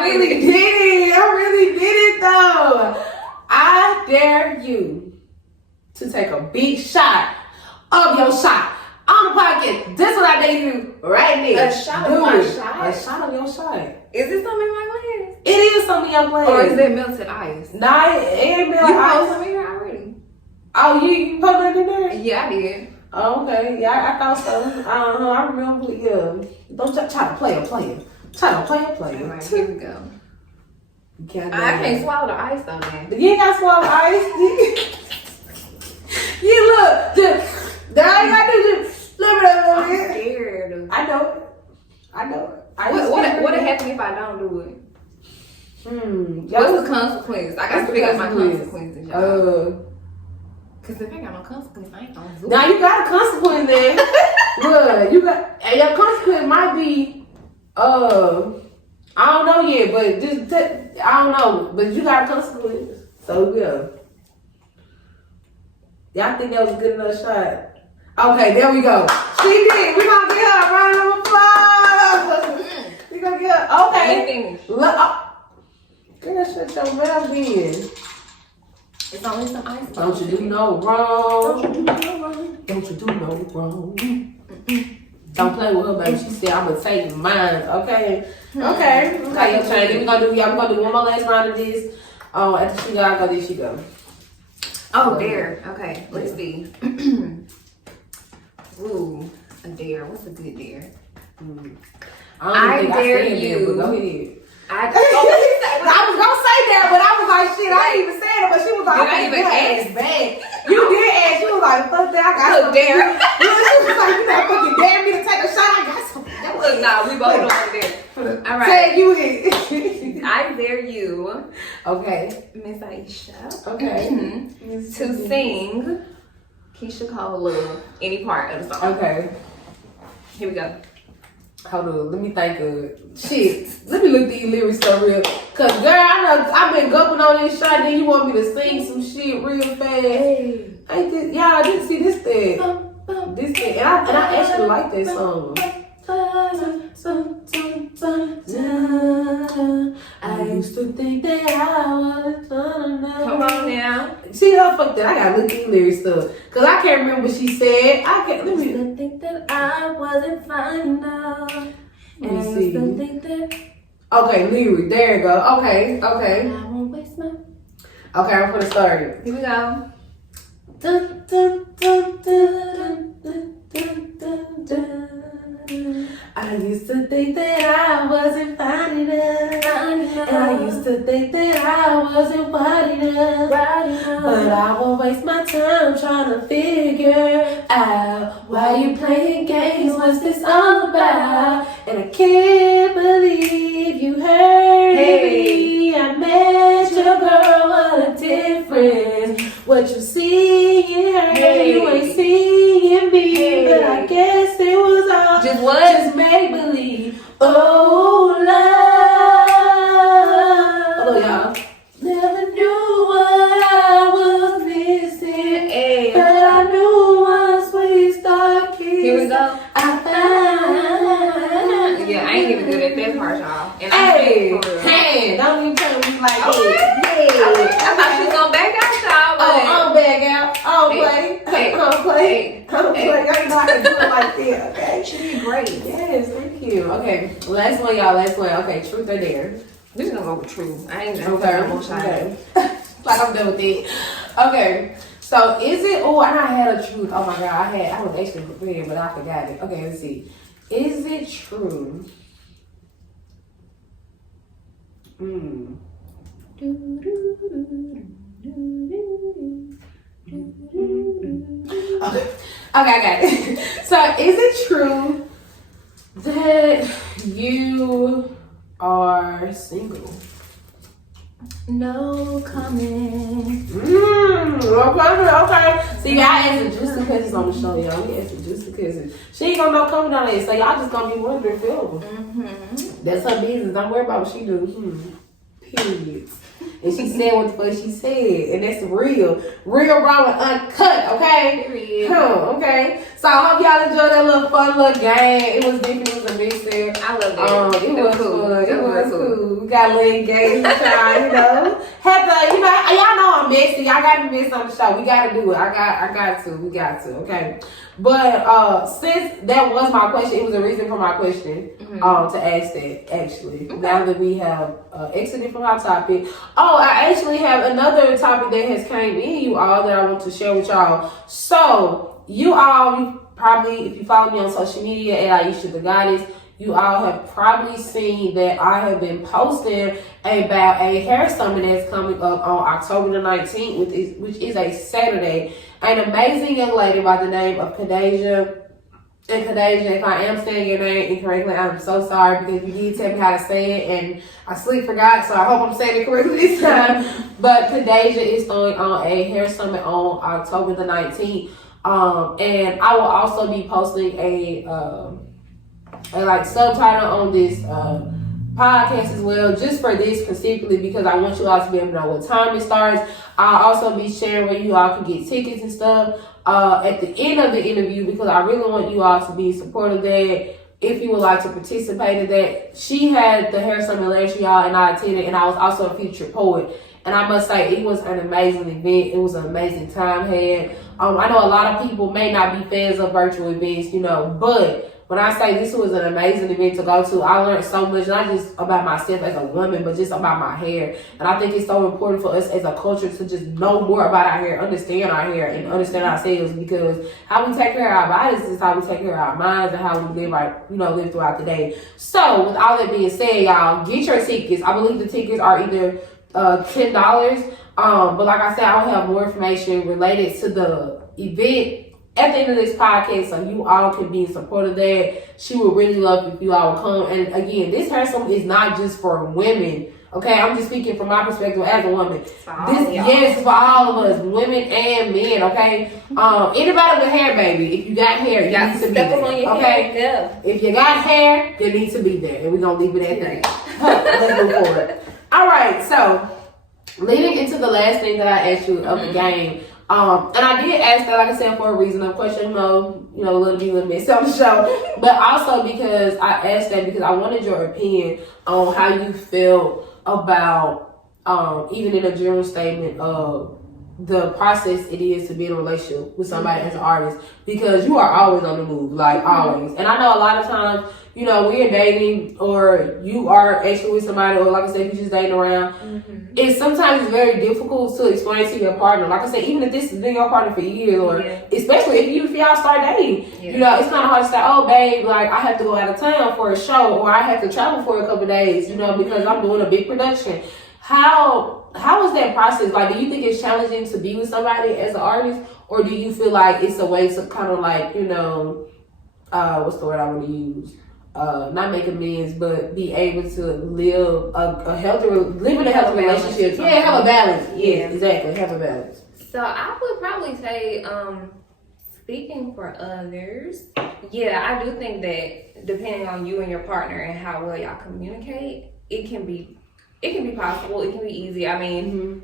really did it though. I dare you to take a big shot of your shot on the podcast. That's what I dare you right now. A shot of my shot? A shot of your shot. Is this something in my glass? It is something in your glass. Or is it melted ice? Nah, it ain't melted You ice. put some in here already? Oh, you put that in there? Yeah, I did. Oh, okay. Yeah, I thought so. I remember. Yeah. Don't try to play a player. Try to play a player. Alright, here we go. I can't swallow the ice though, man. You ain't got to swallow ice. You look. That all you got to do is flip it over I'm here. scared. I know it. What happen if I don't do it? What's the consequence? I got to figure out my consequences, y'all. Cause if I ain't got no consequence, I ain't gonna do it. Now you got a consequence then. Look, and your consequence might be, I don't know yet, but I don't know, but you got a consequence. So yeah. Y'all think that was a good enough shot? Okay, there we go. She did. We gonna get her a round of applause. We gonna get her. Okay. Look, girl, shut your mouth in. It's only some ice. Don't you do no wrong. Don't you do no wrong. Don't play with her, baby. She said, I'm gonna take mine. Okay. Okay, your turn. We're gonna do one more last round of this. After she go, there she go. Oh, dare. Okay, let's see. Ooh, a dare. What's a good dare? I dare you. But go ahead. I was gonna say that, but I was like, shit, I ain't even saying it, but she was like, I even asked back. You did ask. She was like, fuck that, I got some dare. She was like, you not fucking dare me to take a shot, I got some. Look, nah, we both know there. All right. Say you it. I dare you, okay, Miss Aisha, okay, to sing Keisha Cole Love, any part of the song. Okay. Here we go. Hold on, let me think of shit. Let me look these lyrics so real. Cause girl, I know I've been gupping on this shot, then you want me to sing some shit real fast. Hey. Ain't this, y'all I didn't see this thing. This thing. And I actually like that song. I used to think that I was Come on now. See her fuck that. I gotta look these lyrics up. Cause I can't remember what she said. Let me think that I wasn't fine enough. Let me see. Think that okay, lyric. There you go. Okay. I won't waste Okay, I'm gonna start it. Here we go. Dun, dun, dun, dun, dun, dun, dun, dun. I used to think that I wasn't fine enough. And I used to think that I wasn't white enough. But I won't waste my time trying to figure out why you playing games. What's this all about? And I can't believe you hurt me. I met your girl, what a difference. What you see in her, you ain't seeing me. But I guess it was all Just what? just make believe. Oh, love. Hello, y'all. Never knew what I was missing. Hey. But I knew once we start kissing. Here we go. I found. Yeah, I ain't even good at that part, y'all. And Hey, I'm for real. hey, don't even tell me like Okay. that. I thought she was gonna back out, y'all. Oh, I'm back out. I don't play. Hey, I don't play. hey, I don't play. Y'all know I can do it like that, okay? She did great. Yes, thank you. Okay, last one, y'all. Last one. Okay, truth or dare? We're just gonna go with true. I ain't gonna Okay. no more shot. Okay. Like I'm done with it. Okay. So is it? Oh, and I had a truth. Oh my god, I was actually prepared, but I forgot it. Okay, let's see. Is it true? Okay, I got it. So is it true that you are single? No comment. Okay. See, y'all asking Juicy Cousins on the show, y'all. We asking Juicy Cousins. She ain't gonna know coming on it, so y'all just gonna be wondering, Phil. That's her business. Don't worry about what she do. Period. And she said what the fuck she said, and that's real raw and uncut. Okay. Period. Okay. So I hope y'all enjoyed that little fun little game. It was different. It was a mix there. I love that. It was cool. fun. It was cool. We got a little engaged, y'all, you know. Had to, y'all know I'm messy. I got to miss on the show. We got to do it. I got to. We got to. Okay. But since that was my question, it was a reason for my question to ask that, actually. Okay. Now that we have exited from our topic. Oh, I actually have another topic that has came in, you all, that I want to share with y'all. So, you probably, if you follow me on social media at Aisha the Goddess, you all have probably seen that I have been posting about a hair summit that's coming up on October the 19th, which is a Saturday. An amazing young lady by the name of Kadasia. And Kadasia, if I am saying your name incorrectly, I'm so sorry, because you did tell me how to say it and I forgot, so I hope I'm saying it correctly this time. But Kadasia is throwing on a hair summit on October the 19th. And I will also be posting a like subtitle on this podcast as well, just for this specifically, because I want you all to be able to know what time it starts. I'll also be sharing where you all can get tickets and stuff at the end of the interview, because I really want you all to be supportive of that. If you would like to participate in that, she had the hair summit last year, y'all, and I attended, and I was also a featured poet. And I must say, it was an amazing event. It was an amazing time had. I know a lot of people may not be fans of virtual events, but when I say this was an amazing event to go to, I learned so much, not just about myself as a woman, but just about my hair. And I think it's so important for us as a culture to just know more about our hair, understand our hair, and understand ourselves, because how we take care of our bodies is how we take care of our minds and how we live throughout the day. So with all that being said, y'all, get your tickets. I believe the tickets are either $10. But like I said, I'll have more information related to the event at the end of this podcast, so you all can be in support of that. She would really love if you all would come. And again, this hair summit is not just for women. Okay, I'm just speaking from my perspective as a woman. Yes, for all of us, women and men. Okay, anybody with hair, baby, if you got hair, you need to be there. Okay, yeah. If you got hair, you need to be there, and we're gonna leave it at that. Let's move forward. All right, so leading into the last thing that I asked you of the game. And I did ask that, like I said, for a reason. Of course, a little bit on the show, but also because I asked that because I wanted your opinion on how you felt about, even in a general statement of the process it is to be in a relationship with somebody as an artist, because you are always on the move, like always. And I know a lot of times, when you're dating or you are actually with somebody, or like I said, you're just dating around, it's sometimes it's very difficult to explain to your partner. Like I said, even if this has been your partner for years, or especially if y'all start dating, you know, it's kind of hard to say, oh, babe, like I have to go out of town for a show, or I have to travel for a couple of days, you know, because I'm doing a big production. How is that process? Like, do you think it's challenging to be with somebody as an artist, or do you feel like it's a way to kind of like, you know, what's the word I want to use? Not make amends, but be able to live a healthy relationship. Yeah, have a balance. Yeah, exactly. Have a balance. So I would probably say, speaking for others, yeah, I do think that depending on you and your partner and how well y'all communicate, it can be possible. It can be easy. I mean,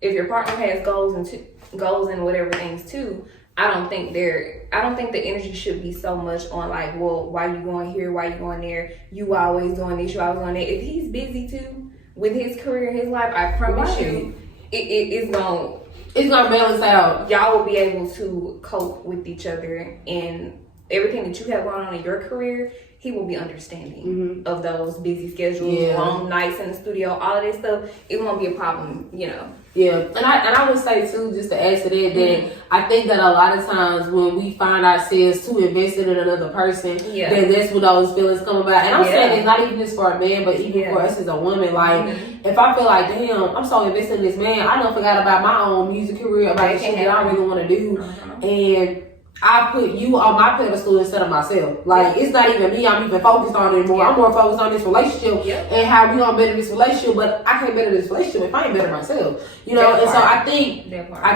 if your partner has goals and whatever things too, I don't think the energy should be so much on like, well, why you going here? Why you going there? You always doing this, you always doing that. If he's busy too with his career, his life, I promise you, it's gonna balance out. Y'all will be able to cope with each other, and everything that you have going on in your career, he will be understanding of those busy schedules, long nights in the studio, all of this stuff. It won't be a problem, you know. Yeah, and I would say too, just to add to that, I think that a lot of times when we find ourselves too invested in another person, then that's when those feelings come about. And I'm saying it's not even just for a man, but even for us as a woman. Like, if I feel like, damn, I'm so invested in this man, I done forgot about my own music career, about the shit that I really want to do, and I put you on my pedestal instead of myself. Like, it's not even me I'm even focused on anymore. I'm more focused on this relationship and how we gonna better this relationship, but I can't better this relationship if I ain't better myself. You know, and so I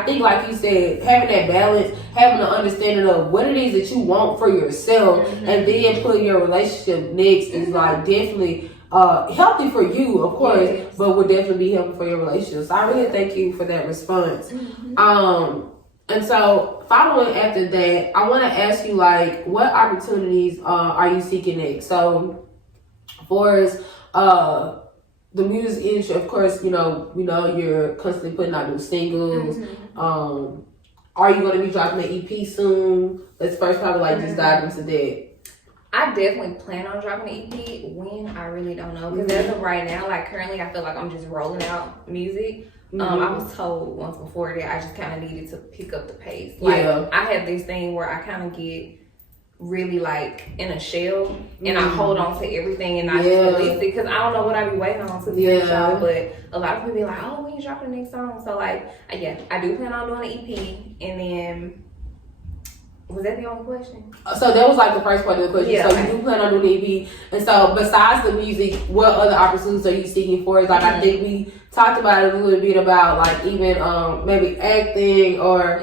think like you said, having that balance, having an understanding of what it is that you want for yourself, and then putting your relationship next is like definitely healthy for you, of course, but would definitely be healthy for your relationship. So I really thank you for that response. And so, following after that, I want to ask you, like, what opportunities are you seeking next? So, for as the music industry, of course, you know, we know you're constantly putting out new singles. Are you going to be dropping an EP soon? Let's first probably just dive into that. I definitely plan on dropping an EP. When, I really don't know. Because as of right now, like currently, I feel like I'm just rolling out music. I was told once before that I just kind of needed to pick up the pace. Like, I have this thing where I kind of get really like in a shell and I hold on to everything and I just release it because I don't know what I be waiting on to finish y'all. But a lot of people be like, oh, when you dropping the next song? So like, I do plan on doing an EP. And then, was that the only question? So that was like the first part of the question. So you do plan on doing the EP. And so besides the music, what other opportunities are you seeking for? It's like, I think we talked about it a little bit about like even maybe acting or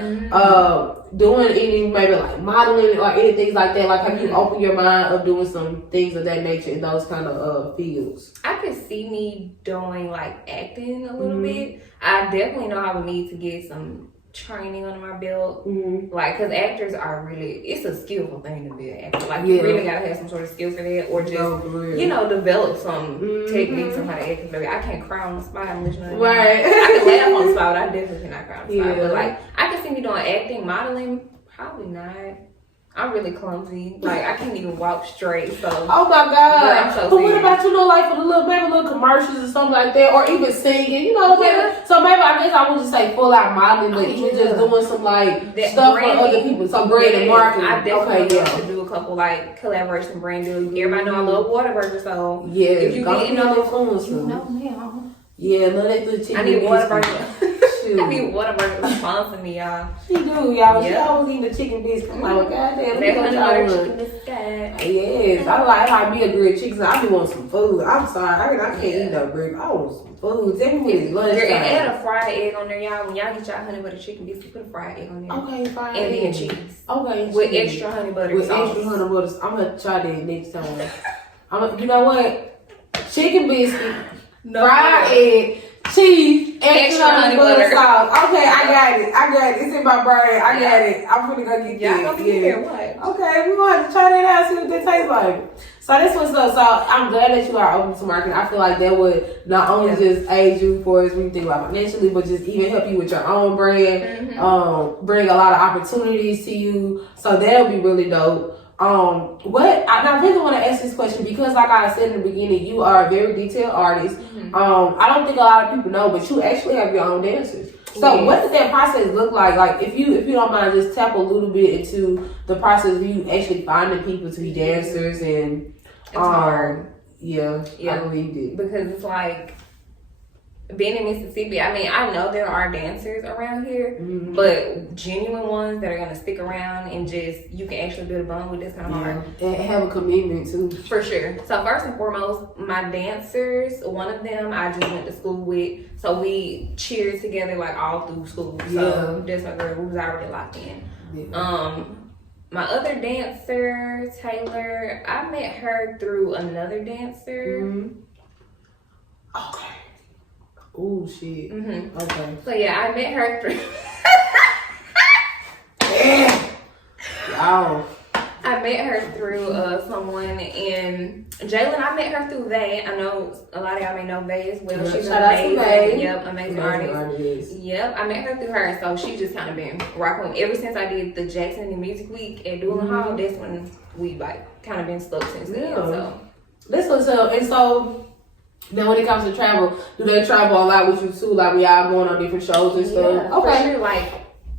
doing any maybe like modeling or anything like that. Like, have you opened your mind of doing some things of that nature in those kind of fields? I could see me doing like acting a little bit. I definitely know I would need to get some training under my belt, like, because actors are really, it's a skillful thing to be an actor. Like, you really gotta have some sort of skills for that, or just you know, develop some techniques on how to act. Like, I can't cry on the spot unless you know what I mean. I can laugh on the spot, but I definitely cannot cry on the spot. But like, I can see me doing acting, modeling, probably not. I'm really clumsy. Like, I can't even walk straight. So, oh my God. But what about, you know, like for the little commercials or something like that, or even singing, you know? So maybe I guess I would just say full out modeling, but even just doing some like that stuff branding, for other people. So brand and marketing. I definitely want to do a couple like collaboration brand deals. Everybody know I love Whataburger, so if you get influencer, you know me. Yeah, love that good chicken. I need Whataburger. I need Whataburger to sponsor me, y'all. She do, y'all. She always eating the chicken biscuit. I'm like, goddamn, chicken biscuit. Yes, I like how I be a grilled chicken. I be want some food. I'm sorry, I can't eat no bread. I want some food. Tell me when it's lunchtime. And add a fried egg on there, y'all. When y'all get y'all honey butter chicken biscuit, put a fried egg on there. Okay, fried egg. And then cheese. Okay, with extra honey butter. With extra honey butter. I'm gonna try that next time. You know what? Chicken biscuit, fried egg. Cheese, extra honey butter sauce. Okay, I got it. It's in my brain. I got it. I'm gonna go get that. Y'all gonna be here, what? Okay, we're gonna have to try that out, see what that tastes like. So this was so I'm glad that you are open to marketing. I feel like that would not only just aid you for as when you think about financially, but just even help you with your own brand, bring a lot of opportunities to you. So that'll be really dope. I really want to ask this question because, like I said in the beginning, you are a very detailed artist. I don't think a lot of people know, but you actually have your own dancers. So what does that process look like? Like, if you don't mind, just tap a little bit into the process of you actually finding people to be dancers and it's hard. Yeah, I believed it because it's like being in Mississippi. I mean, I know there are dancers around here, but genuine ones that are gonna stick around and just you can actually build a bond with, this kind of hard. And have a commitment too. For sure. So first and foremost, my dancers, one of them I just went to school with, so we cheered together like all through school. So that's my girl. We was already locked in. Yeah. My other dancer, Taylor, I met her through another dancer. Okay. Oh shit. Okay. So yeah, I met her through. Wow. I met her through someone, and Jalen, I met her through Vay. I know a lot of y'all may know Vay as well. She's amazing. Yep, amazing artist. Yep, I met her through her, so she just kind of been rocking with me ever since I did the Jackson and Music Week at Doolin Hall. That's when we like kind of been stuck since then. So this was so. Now, when it comes to travel, do they travel a lot with you too? Like, we all going on different shows and stuff? Okay. For sure. Like,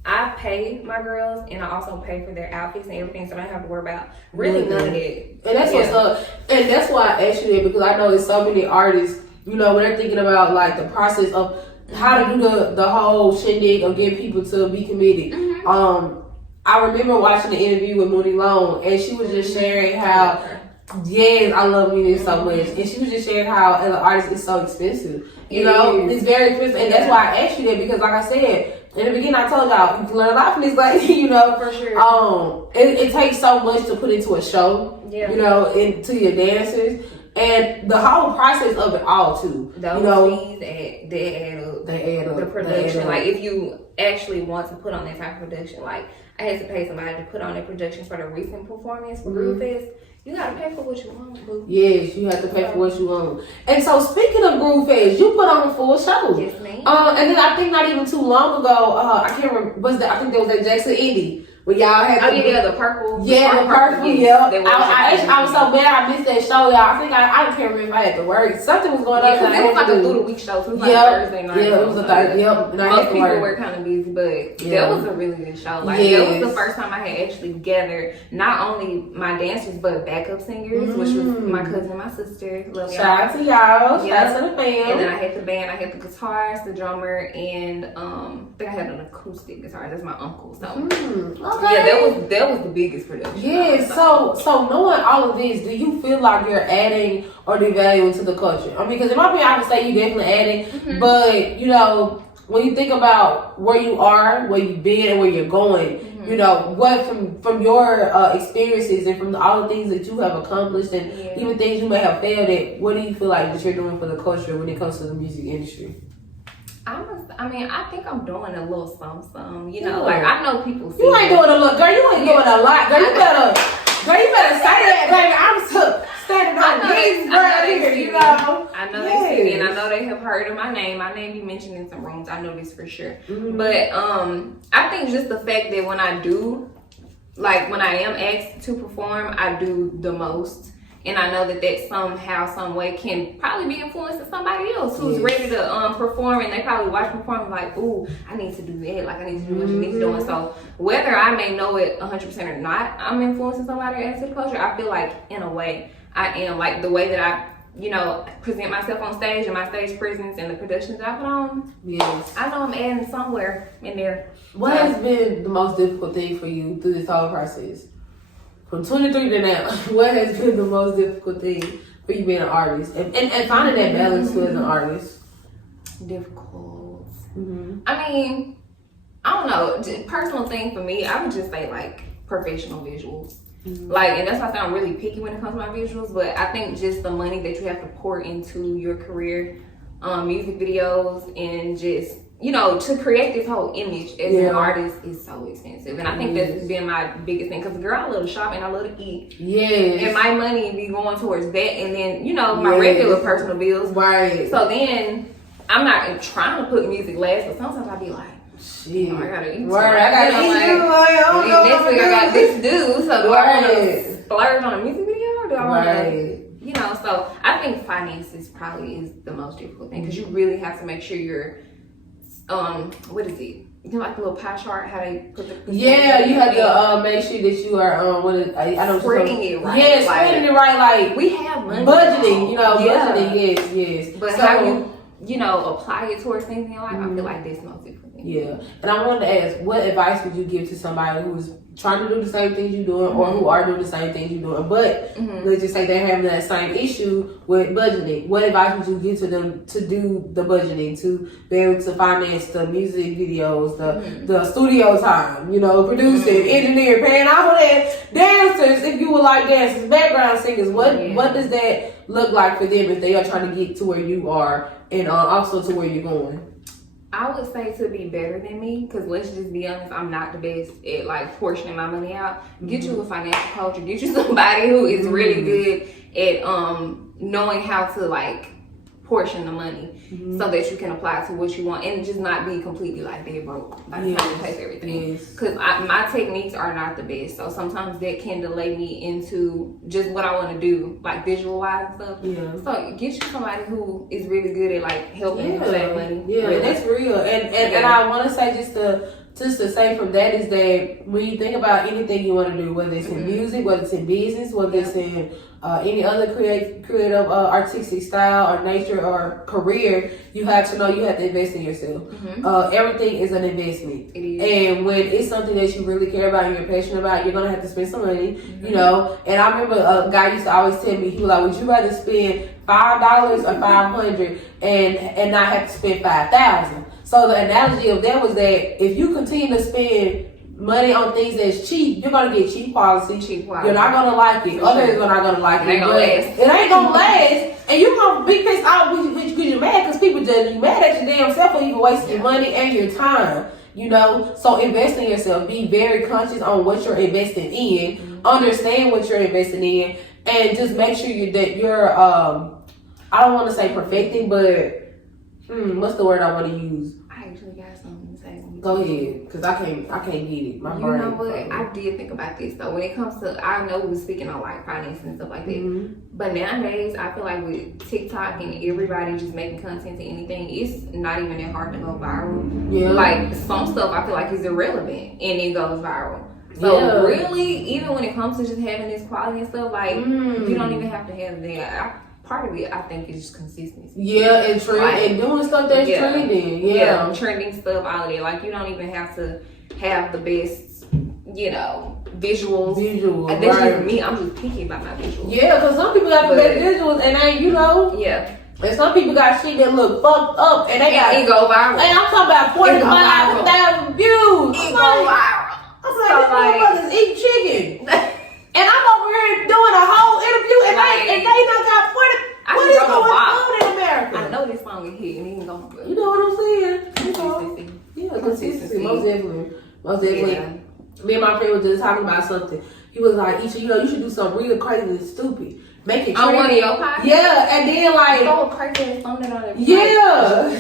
I pay my girls and I also pay for their outfits and everything, so I don't have to worry about really none of it. And that's what's up. And that's why I asked you that, because I know there's so many artists, you know, when they're thinking about like the process of how to do the whole shindig of getting people to be committed. I remember watching the interview with Mooney Long, and she was just sharing how. Yes, I love music so much. And she was just sharing how as an artist it's so expensive. You know, it's very expensive. And that's why I asked you that, because like I said, in the beginning I told y'all, you can learn a lot from this lady, you know. For sure. It takes so much to put into a show, you know, into your dancers. And the whole process of it all too. Those fees, they add up. They add up. The production, like if you actually want to put on that type of production, like I had to pay somebody to put on a production for the recent performance for Groove Fest. You gotta pay for what you want, boo. Yes, you have to pay for what you want. And so, speaking of Groove Fest, you put on a full show. Yes, ma'am. And then I think not even too long ago, I can't remember. I think there was at Jackson Indy when y'all had the purple. Yeah, the purple. Yeah. I was so mad I missed that show, y'all. I think I can't remember if I had to work. Something was going on. It was like a through the week show. So it was like Thursday night. Yeah, it was a Thursday. Yep. Most people were kind of busy, but that was a really good show. Like that was the first time I had actually gathered not only my dancers but backup singers, which was my cousin and my sister. Love y'all. Shout out to y'all. Shout out to the fam. And then I had the band. I had the guitarist, the drummer, and I think I had an acoustic guitar. That's my uncle. So okay. Yeah, that was the biggest production. Yeah. So knowing all of this, do you feel like you're adding or devaluing to the culture? I mean, because in my opinion, I would say you're definitely adding, but you know, when you think about where you are, where you've been, and where you're going, you know, what from your experiences and from all the things that you have accomplished and even things you may have failed at, what do you feel like that you're doing for the culture when it comes to the music industry? I think I'm doing a little something. You know, like I know people see you ain't doing a lot, girl. You ain't doing a lot, girl. You better say that, baby. I'm standing on these right here, you know. I know they see me, and I know they have heard of my name. My name be mentioned in some rooms. I know this for sure. But I think just the fact that when I am asked to perform, I do the most. And I know that somehow, some way can probably be influencing somebody else who's ready to perform, and they probably watch me perform like, ooh, I need to do that. Like, I need to do what you need to do. And so whether I may know it 100% or not, I'm influencing somebody into the culture. I feel like, in a way, I am. Like, the way that I, you know, present myself on stage and my stage presence and the productions I put on, I know I'm adding somewhere in there. What has been the most difficult thing for you through this whole process? From 23 to now, what has been the most difficult thing for you being an artist and finding that balance too as an artist? Difficult. I mean, I don't know. Personal thing for me, I would just say like professional visuals. Like, and that's why I say I'm really picky when it comes to my visuals. But I think just the money that you have to pour into your career, music videos, and just, you know, to create this whole image as an artist is so expensive. And I think that's been my biggest thing. Because, girl, I love to shop and I love to eat. And my money be going towards that. And then, you know, my regular personal bills. So then, I'm not trying to put music last. But sometimes I be like, shit, I gotta eat. I gotta eat. Next week I got this due. So do I want to splurge on a music video? Or do I want Right. to, you know? So I think finances probably is the most difficult thing because you really have to make sure you're, what is it? You know, like the little pie chart, how they put the Yeah, you have to make sure that you are I don't spreading it right. Yeah, spreading it right. Like we have money, budgeting. You know, yeah. budgeting. Yes. But so, how you know, apply it towards things in your life, I feel like that's the most difficult thing. Yeah, and I wanted to ask, what advice would you give to somebody who is trying to do the same things you're doing, or who are doing the same things you're doing, but let's just say they're having that same issue with budgeting? What advice would you give to them to do the budgeting, to be able to finance the music videos, the studio time, you know, producing, engineering, paying all that, dancers, if you would like dancers, background singers, what does that look like for them if they are trying to get to where you are and also to where you're going? I would say to be better than me, because let's just be honest, I'm not the best at like portioning my money out. Get you a financial coach, or get you somebody who is really good at knowing how to like portion the money so that you can apply to what you want and just not be completely like dead broke by the time you pay everything. Because my techniques are not the best, so sometimes that can delay me into just what I want to do, like visualize and stuff. So get you somebody who is really good at like helping you save money. That's real. And I want to say just to say from that is that when you think about anything you want to do, whether it's in music, whether it's in business, whether it's in any other creative artistic style or nature or career, you have to know you have to invest in yourself. Everything is an investment. It is. And when it's something that you really care about and you're passionate about, you're going to have to spend some money, you know. And I remember a guy used to always tell me, he was like, would you rather spend $5 or $500 and not have to spend $5,000? So the analogy of that was that if you continue to spend money on things that's cheap, you're gonna get cheap quality. You're not gonna like it. Others are not gonna like it. It ain't gonna last. And you're gonna be pissed off because you're mad because people judge you, mad at your damn self for even wasting your money and your time. You know, so invest in yourself. Be very conscious on what you're investing in. Understand what you're investing in, and just make sure that you're. I don't want to say perfecting, but what's the word I want to use? I actually got something to say. Go ahead, cause I can't get it. My brain. You know what? I did think about this though. When it comes to, I know we were speaking on like finances and stuff like that. But nowadays, I feel like with TikTok and everybody just making content to anything, it's not even that hard to go viral. Yeah. Like some stuff, I feel like is irrelevant and it goes viral. So really, even when it comes to just having this quality and stuff, like you don't even have to have that. Part of it, I think, is just consistency. Yeah, and and doing stuff that's trending. Yeah, trending stuff, all of that. Like, you don't even have to have the best, you know, visuals. And that's just me. I'm just picky about my visuals. Yeah, because some people got the best visuals, and they, you know. Yeah. And some people got shit that look fucked up, and they got it go viral. And I'm talking about 45,000 views. It go viral. I'm like, this motherfuckers eat chicken. And I'm over here doing a whole interview, and they done got 40. What is going on in America? I know this song is hit, and even going. You know what I'm saying? Consistency. Yeah, consistency. Most definitely. Yeah. Me and my friend was just talking about something. He was like, Isha, you know, you should do something real crazy and stupid. Make it on one of your podcasts? Yeah, and then like go crazy and something on it. Yeah.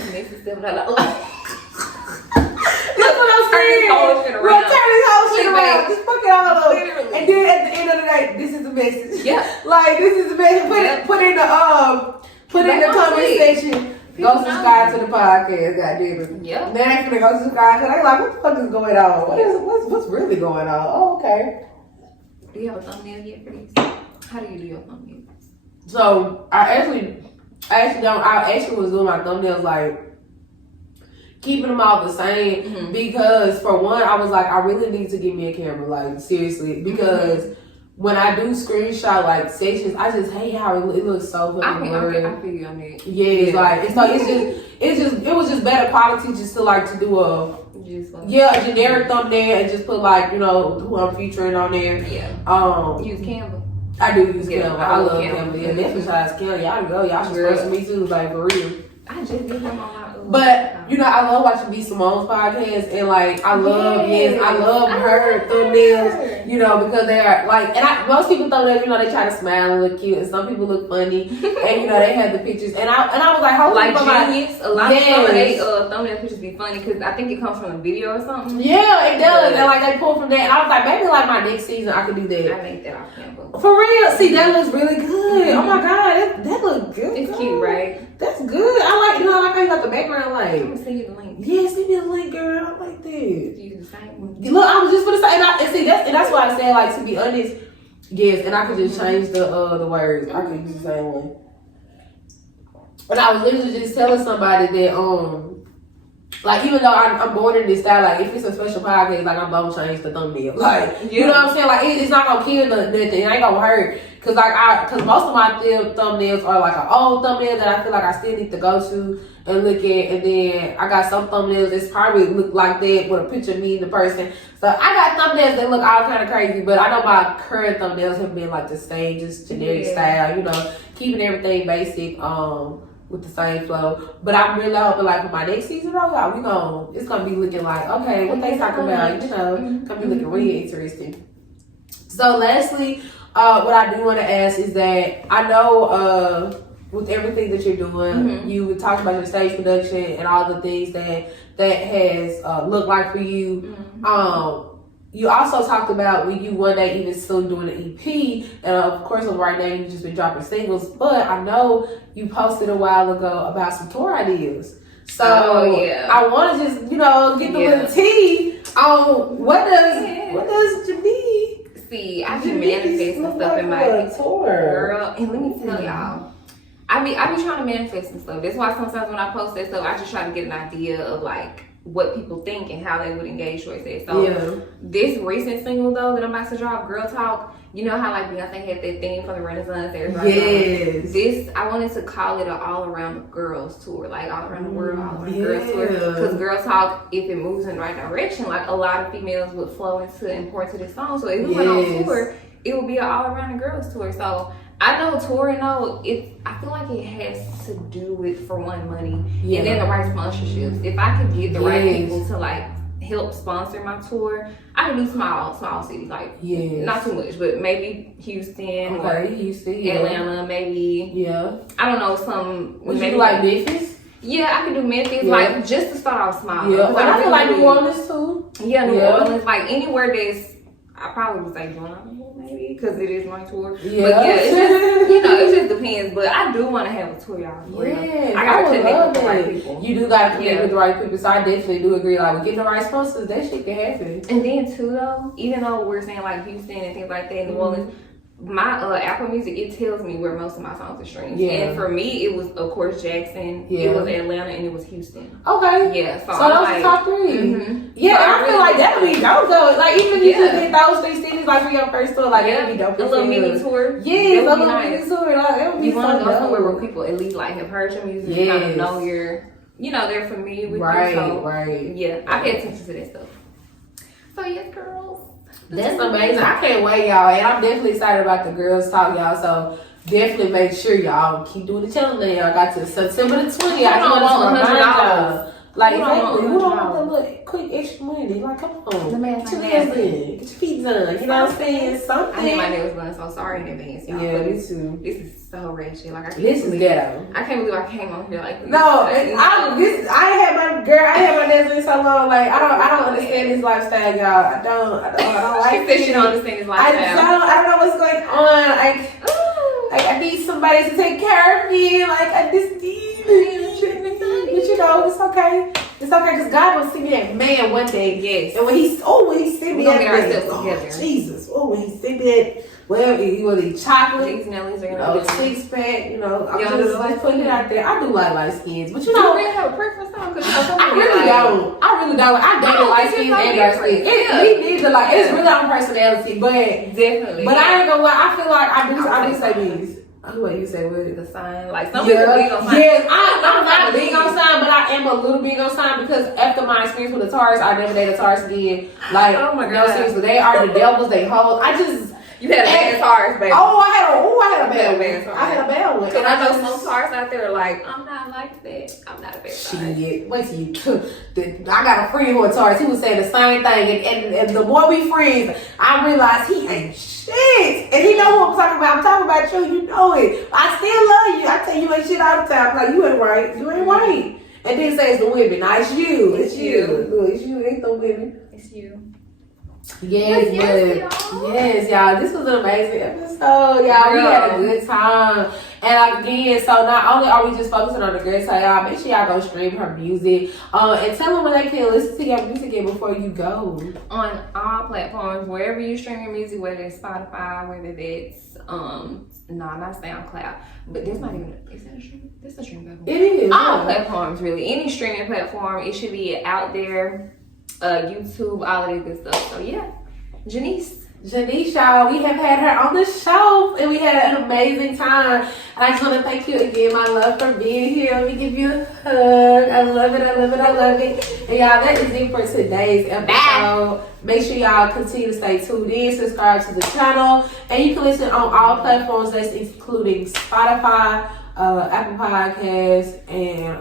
That's what I'm saying. We'll turn this whole shit around. Just fuck it all up. Literally. And then at the end of the day, this is the message. Yeah. Like, this is the message. Put in the comment section. Go subscribe to the podcast, goddamn it. Yeah. Then they finna go subscribe because they like, what the fuck is going on? What's really going on? Oh, okay. Do you have a thumbnail yet for this? How do you do your thumbnails? So I actually was doing my thumbnails like keeping them all the same because for one, I was like, I really need to get me a camera, like seriously, because when I do screenshot like sections, I just hate how it looks so fucking blurry. I feel you on that. It was just better quality just to like to do a generic thumbnail and just put like, you know, who I'm featuring on there. Yeah. Use Canva. I do use Canva. I love Canva. Yeah, that's besides Canva. Y'all go. Y'all should sponsor me too, like for real. I just did them on my But you know, I love watching B Simone's podcast, and like I love her thumbnails. You know, because they are like, and most people thumbnails, you know, they try to smile and look cute, and some people look funny, and you know, they have the pictures, and I was like, like genius. A lot of some of they thumbnail pictures be funny because I think it comes from a video or something. Yeah, it does, and like they pull from that, and I was like, maybe like my next season I could do that. I make that off Canva. For real, see that looks really good. Oh my god, that looks good. It's cute, right? That's good. I like, you know, I like how you got the background like. I'm gonna send you the link. Yeah, send me a link, girl. I like that. You the same one. Look, I was just gonna say, and see that's why I said, like, to be honest, yes, and I could just change the words. I could use the same one. But I was literally just telling somebody that like, even though I'm born in this style, like, if it's a special podcast, like, I'm gonna change the thumbnail. Like, you know what I'm saying? Like, it's not gonna kill nothing. It ain't gonna hurt. Cause most of my thumbnails are like an old thumbnail that I feel like I still need to go to and look at. And then I got some thumbnails that's probably look like that with a picture of me and the person. So I got thumbnails that look all kind of crazy. But I know my current thumbnails have been like the same, just generic style, you know, keeping everything basic, with the same flow. But I'm really hoping, like, for my next season, y'all, it's gonna be looking like, okay, what they talking about, you know, gonna be looking really interesting. So lastly, what I do want to ask is that I know with everything that you're doing, you talked about your stage production and all the things that has looked like for you. You also talked about when you one day even still doing an EP, and of course right now you've just been dropping singles, but I know you posted a while ago about some tour ideas. So I want to just, you know, get the little tea on what does Janine see. I be manifesting stuff in my tour, girl, and let me tell y'all, I be trying to manifest and stuff. That's why sometimes when I post that stuff, I just try to get an idea of like what people think and how they would engage towards it. So this recent single though that I'm about to drop, Girl Talk, you know how like Beyonce had that theme for the Renaissance era, right? Yes. This, I wanted to call it an all around the girls tour, like all around the world, all around the girls tour. Because Girl Talk, if it moves in the right direction, like a lot of females would flow into and pour into this song. So if we went on tour, it would be an all around the girls tour. So I know touring though, I feel like it has to do with, for one, money, and then the right sponsorships. If I could get the right people to like help sponsor my tour, I can do small cities, like not too much, but maybe Houston or Atlanta, maybe. I don't know, some. Would you like Memphis? Yeah, I could do Memphis, like just to start off small. I feel like New Orleans too. Yeah, New Orleans, like anywhere that's, I probably would say maybe, because it is my tour. But yeah, it's just, you know, it just depends. But I do want to have a tour, y'all. Yeah, I gotta connect with the right people. You do gotta connect with the right people. So I definitely do agree. Like, with getting the right sponsors, that shit can happen. And then too, though, even though we're saying like Houston and things like that, New Orleans, my Apple Music, it tells me where most of my songs are streamed. And for me, it was of course Jackson, it was Atlanta, and it was Houston. Okay. Yeah. So those are top three. Yeah, so I feel like that would be dope though. Like, even if you just did those three cities like for your first tour, like that would be dope. A little mini tour. Yeah, a little mini tour. Like, that would be you want to go somewhere where people at least like have heard your music, kind of know they're familiar with you. So, yeah, I pay attention to that stuff. So yes, girls. That's amazing. I can't wait, y'all. And I'm definitely excited about the Girls Talk, y'all. So definitely make sure y'all keep doing the challenge. Y'all got to September the 20th. I don't want $100. Like, exactly. Who don't want that little quick extra money? Like, come on. The man, get your nails done. Get your feet done. You know what I'm saying? Something. I need my nails done, so sorry in advance, y'all. Yeah, me too. This is so ratchet. Like, this is ghetto. I can't believe I came on here like this. No, I had my nails done so long. Like, I don't understand this lifestyle, y'all. I don't like it. She said she don't understand this lifestyle. I don't know what's going on. Like, I need somebody to take care of me. Like, I just need. But you know, it's okay. It's okay, because God will see me that man one day. Yes. And when he see me that man, Jesus. When he see me that, well, he will eat chocolate. These Nellies are a six-pack, you know. I'm just like putting it out there. I do like light skins, but you know. Do you really have a preference though? I really don't. I dated light skins and dark skins. We need to like. It's really on personality, but definitely. But I ain't gonna lie. I feel like I do say these. What you say with the sign? Like some people big on sign. Yes, I'm not big on sign, but I am a little big on sign because after my experience with the Taurus, I never dated a Taurus again. Like, oh my God. No, seriously, they are the devils. They hold. You had a bad Taurus, baby. I had a bad one. I had a bad one. Because I know some Taurus out there like, I'm not like that. I'm not a bad Taurus. Shit, wait till you. I got a friend who was Taurus. He was saying the same thing, and the more we friends, I realized he ain't shit. And he know what I'm talking about. I'm talking about you. You know it. I still love you. I tell you ain't shit all the time. Like you ain't right. You ain't right. And then say it's the women. Nah, it's you. It's you. Look, it's you. It ain't the women. It's you. Yes, yes, y'all. This was an amazing episode, y'all. We had a good time. And again, so not only are we just focusing on the girl side, y'all, make sure y'all go stream her music. And tell them where they can listen to your music again before you go. On all platforms, wherever you stream your music, whether it's Spotify, whether it's not SoundCloud, but there's not even is that a stream? This is a streaming platform. It is. All platforms, really. Any streaming platform, it should be out there. YouTube, all of this good stuff. So yeah, Janice, y'all, we have had her on the show and we had an amazing time. And I just want to thank you again, my love, for being here. Let me give you a hug. I love it. And y'all, that is it for today's episode. Make sure y'all continue to stay tuned in, subscribe to the channel, and you can listen on all platforms. That's including Spotify, Apple Podcasts, and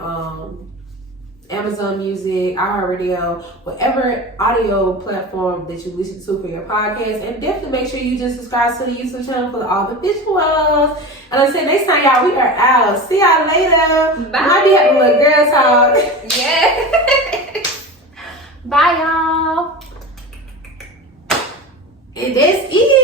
Amazon Music, iHeartRadio, whatever audio platform that you listen to for your podcast. And definitely make sure you just subscribe to the YouTube channel for all the visuals. And until next time, y'all, we are out. See y'all later. Bye. Might be having a little girl talk. Yeah. Bye, y'all. And that's it.